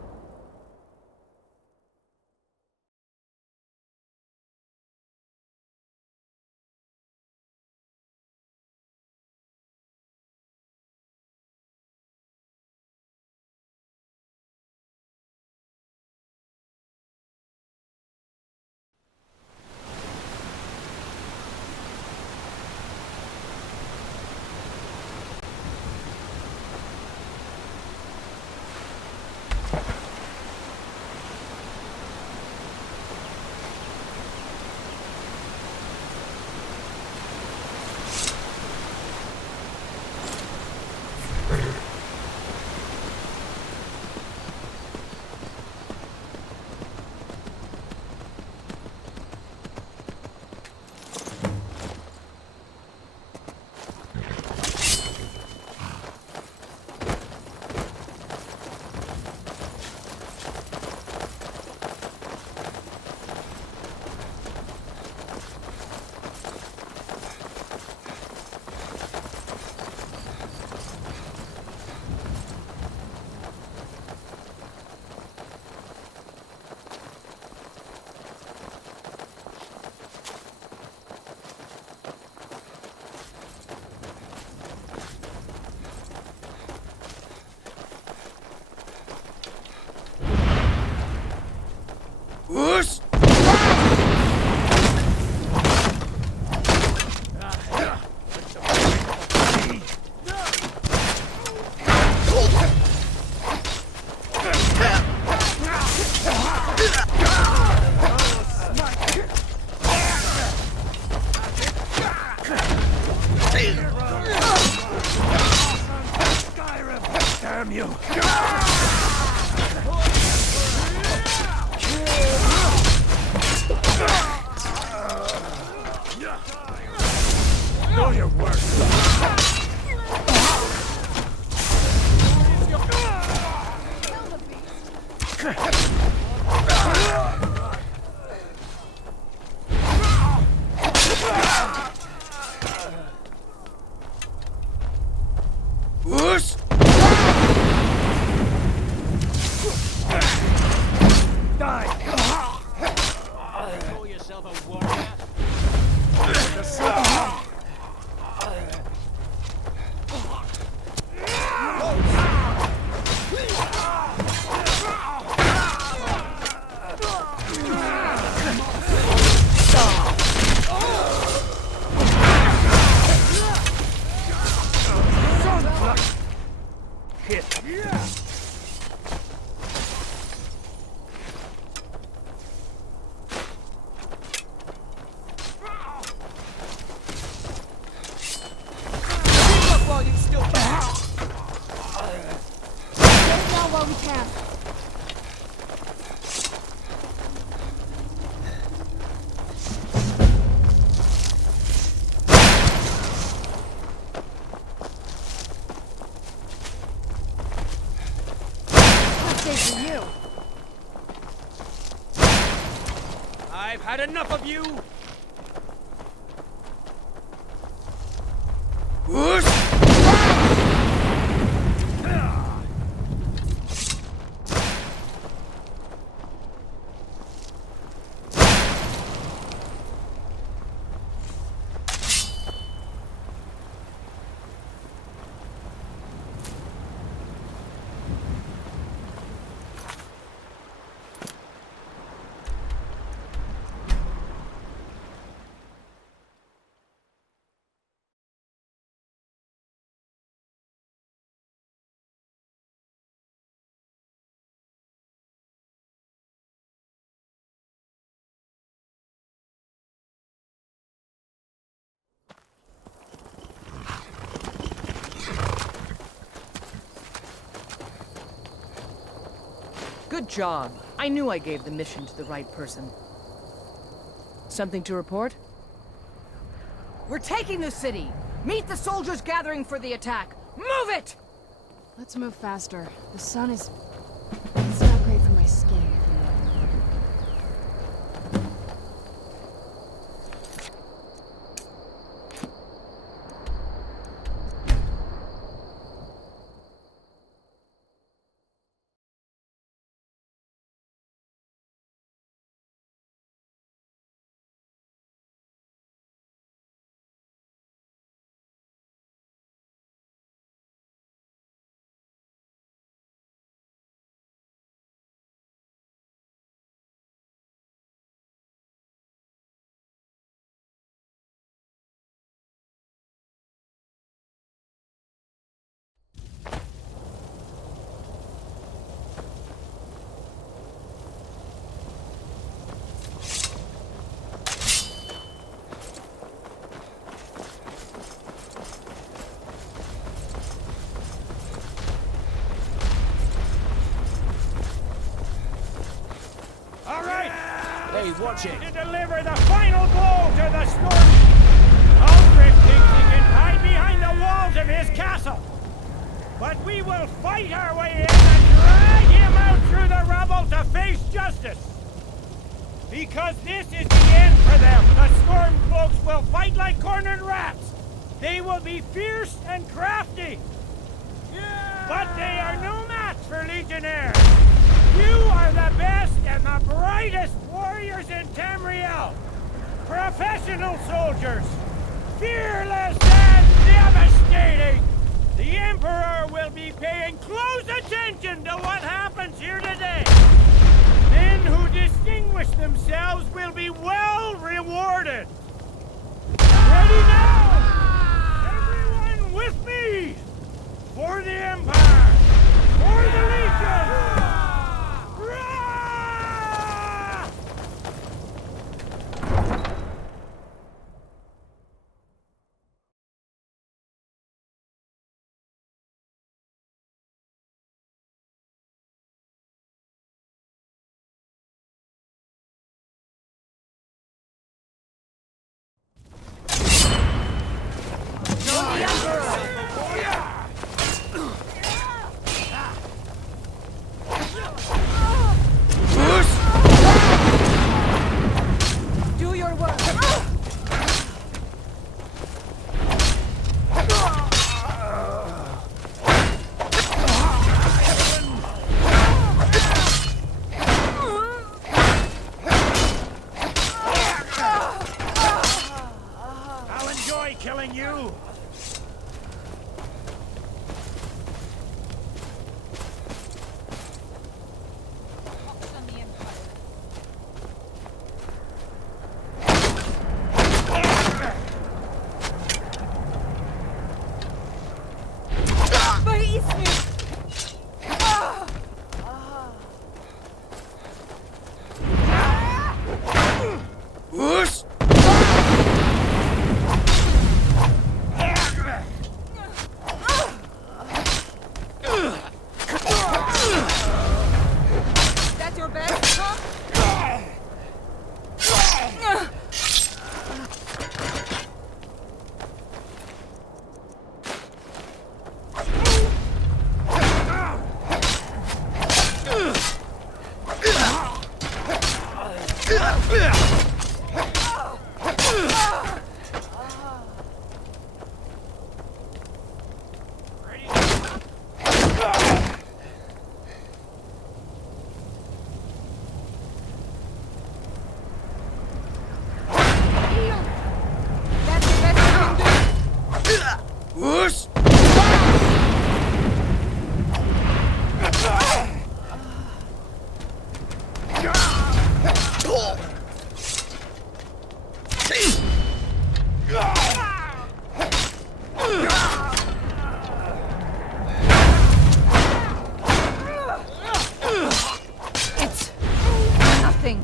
SKYRIM! Damn you! Know your worth! Whoosh! Die! Call yourself a warrior? While we can. Let's say for you. I've had enough of you! Whoosh! Good job. I knew I gave the mission to the right person. Something to report? We're taking the city! Meet the soldiers gathering for the attack! Move it! Let's move faster. The sun is... It's not great for my skin. Hey, watch it! To deliver the final blow to the storm! Ulfric thinks he can hide behind the walls of his castle! But we will fight our way in and drag him out through the rubble to face justice! Because this is the end for them! The Stormcloaks will fight like cornered rats! They will be fierce and crafty! But they are no match for Legionnaires! You are the best and the brightest warriors in Tamriel! Professional soldiers! Fearless and devastating! The Emperor will be paying close attention to what happens here today! Men who distinguish themselves will be well rewarded! Ready now! Everyone with me! For the Empire! For the Legion! enjoy killing you! That's your best, huh? It's nothing.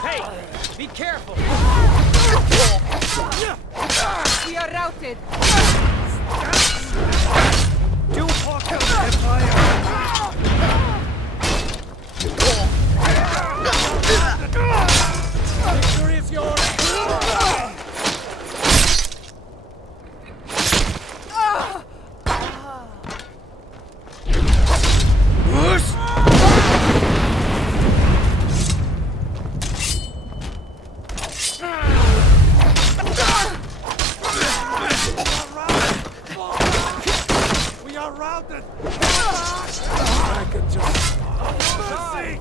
Hey, be careful. We are routed. You walk out the Empire! Victory is yours! We are routed! I can just... Mercy!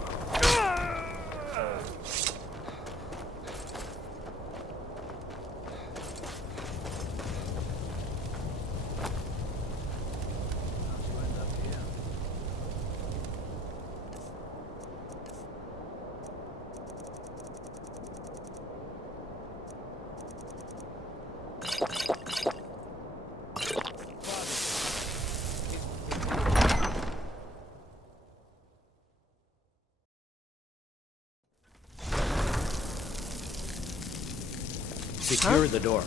Secure the door.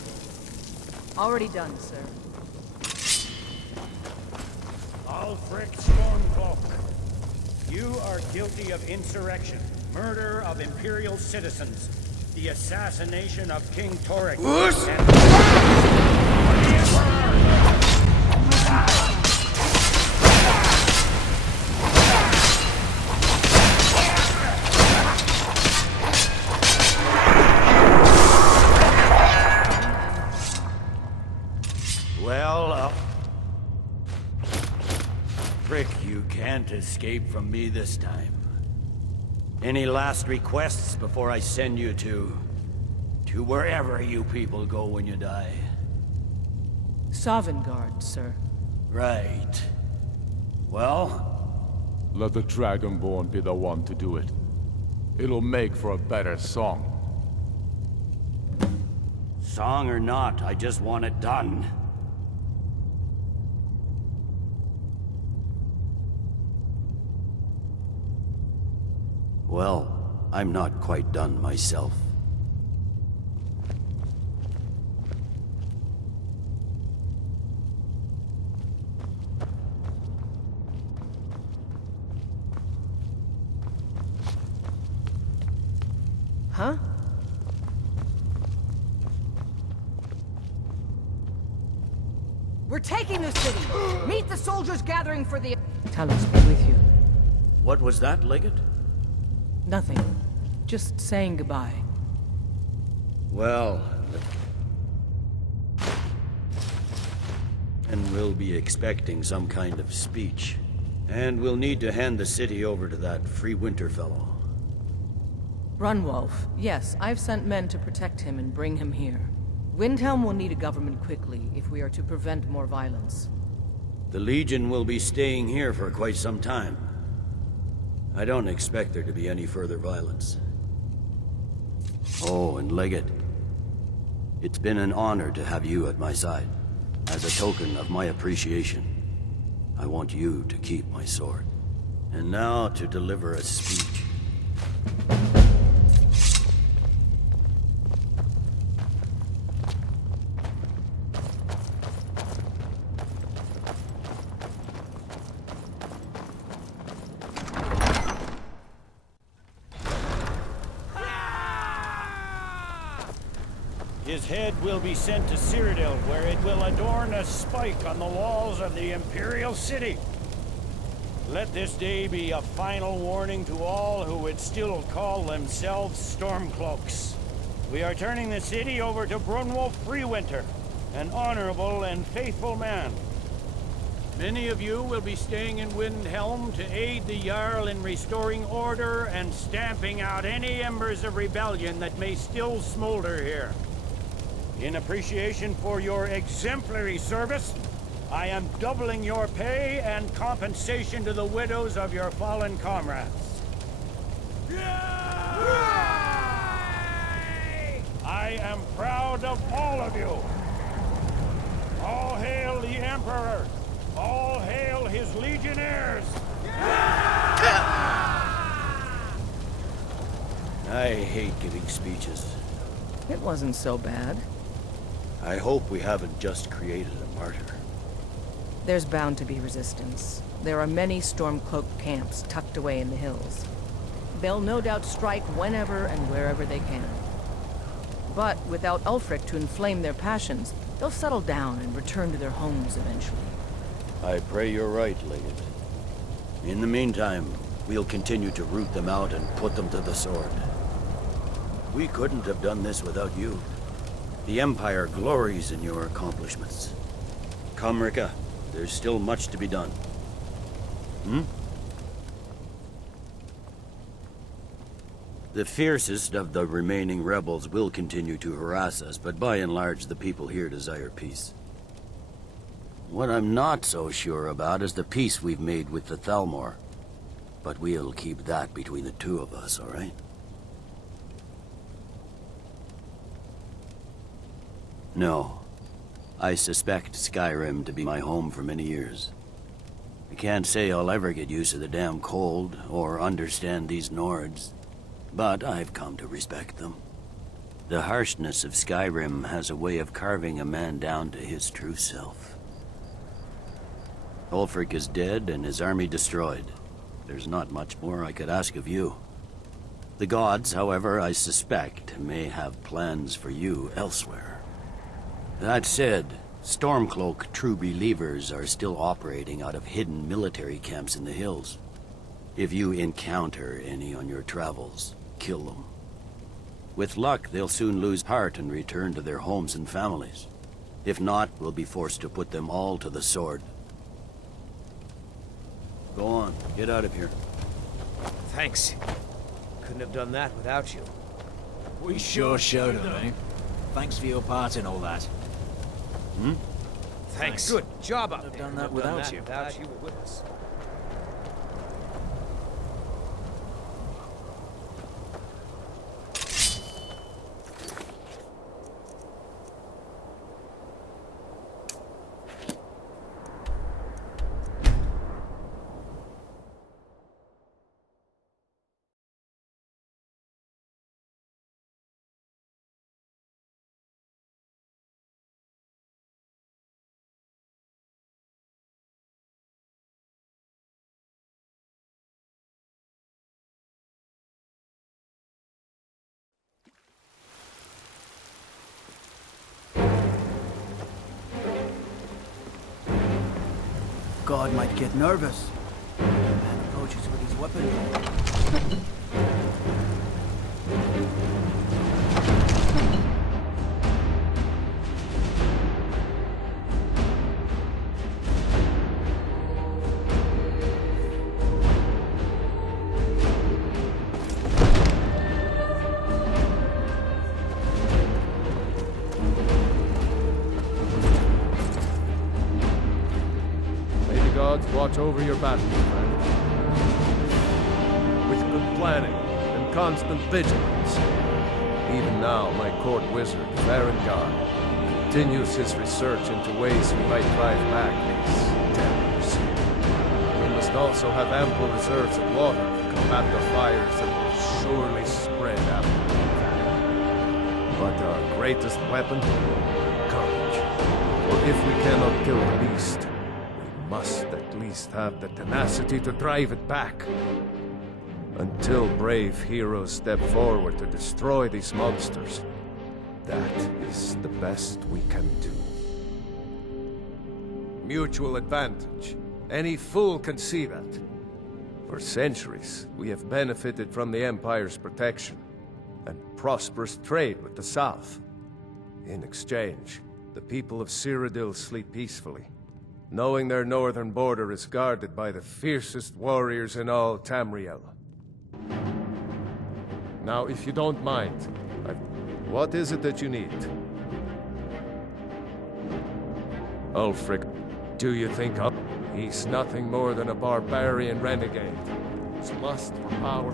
Already done, sir. Ulfric Stormcloak, you are guilty of insurrection, murder of Imperial citizens, the assassination of King Torek, and the Emperor! Well, Frick, you can't escape from me this time. Any last requests before I send you to wherever you people go when you die? Sovngarde, sir. Right. Well? Let the Dragonborn be the one to do it. It'll make for a better song. Song or not, I just want it done. Well, I'm not quite done myself. Huh? We're taking the city! Meet the soldiers gathering for the... Talos be with you. What was that, Legate? Nothing. Just saying goodbye. Well... And we'll be expecting some kind of speech. And we'll need to hand the city over to that Free Winter fellow. Runwolf, yes, I've sent men to protect him and bring him here. Windhelm will need a government quickly if we are to prevent more violence. The Legion will be staying here for quite some time. I don't expect there to be any further violence. Oh, and Legate. It's been an honor to have you at my side. As a token of my appreciation, I want you to keep my sword. And now to deliver a speech. His head will be sent to Cyrodiil, where it will adorn a spike on the walls of the Imperial City. Let this day be a final warning to all who would still call themselves Stormcloaks. We are turning the city over to Brunwolf Freewinter, an honorable and faithful man. Many of you will be staying in Windhelm to aid the Jarl in restoring order and stamping out any embers of rebellion that may still smolder here. In appreciation for your exemplary service, I am doubling your pay and compensation to the widows of your fallen comrades. I am proud of all of you. All hail the Emperor! All hail his legionnaires! I hate giving speeches. It wasn't so bad. I hope we haven't just created a martyr. There's bound to be resistance. There are many Stormcloak camps tucked away in the hills. They'll no doubt strike whenever and wherever they can. But without Ulfric to inflame their passions, they'll settle down and return to their homes eventually. I pray you're right, Legate. In the meantime, we'll continue to root them out and put them to the sword. We couldn't have done this without you. The Empire glories in your accomplishments. Come, Rika. There's still much to be done. The fiercest of the remaining rebels will continue to harass us, but by and large, the people here desire peace. What I'm not so sure about is the peace we've made with the Thalmor. But we'll keep that between the two of us, all right? No. I suspect SKYRIM to be my home for many years. I can't say I'll ever get used to the damn cold, or understand these Nords, but I've come to respect them. The harshness of SKYRIM has a way of carving a man down to his true self. Ulfric is dead and his army destroyed. There's not much more I could ask of you. The gods, however, I suspect, may have plans for you elsewhere. That said, Stormcloak true believers are still operating out of hidden military camps in the hills. If you encounter any on your travels, kill them. With luck, they'll soon lose heart and return to their homes and families. If not, we'll be forced to put them all to the sword. Go on, get out of here. Thanks. Couldn't have done that without you. We sure showed him, eh? Thanks for your part in all that. Thanks. Good job up I've there. done that Couldn't have without you. Without you were with us. God might get nervous. The man approaches with his weapon. gods watch over your battle, friend. With good planning and constant vigilance. Even now, my court wizard, Farengar, continues his research into ways we might drive back these terrors. We must also have ample reserves of water to combat the fires that will surely spread after the attack. But our greatest weapon? Courage. For if we cannot kill the beast, we must at least have the tenacity to drive it back. Until brave heroes step forward to destroy these monsters, that is the best we can do. Mutual advantage. Any fool can see that. For centuries, we have benefited from the Empire's protection and prosperous trade with the South. In exchange, the people of Cyrodiil sleep peacefully, knowing their northern border is guarded by the fiercest warriors in all Tamriel. Now, if you don't mind, what is it that you need? Ulfric, do you think he's nothing more than a barbarian renegade? His lust for power.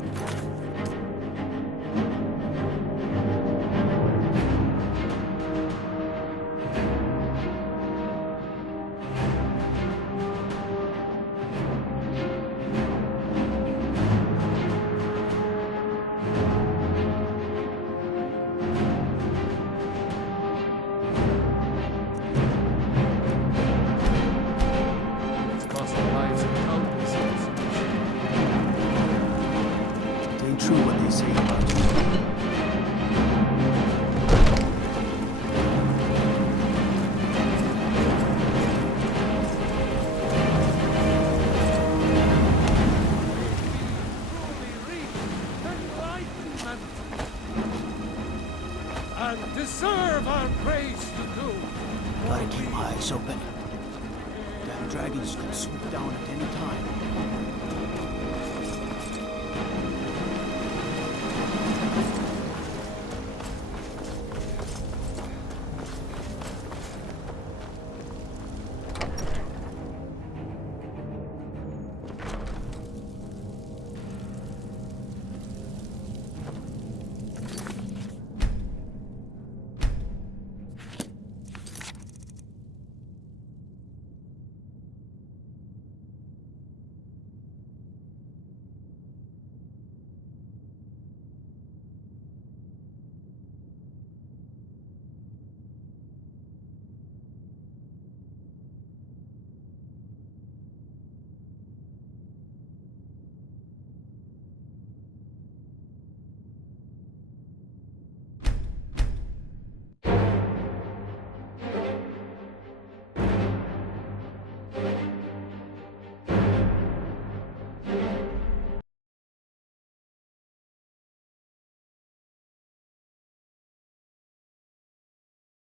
And deserve our praise to do. Gotta keep my eyes open. Damn dragons can swoop down at any time.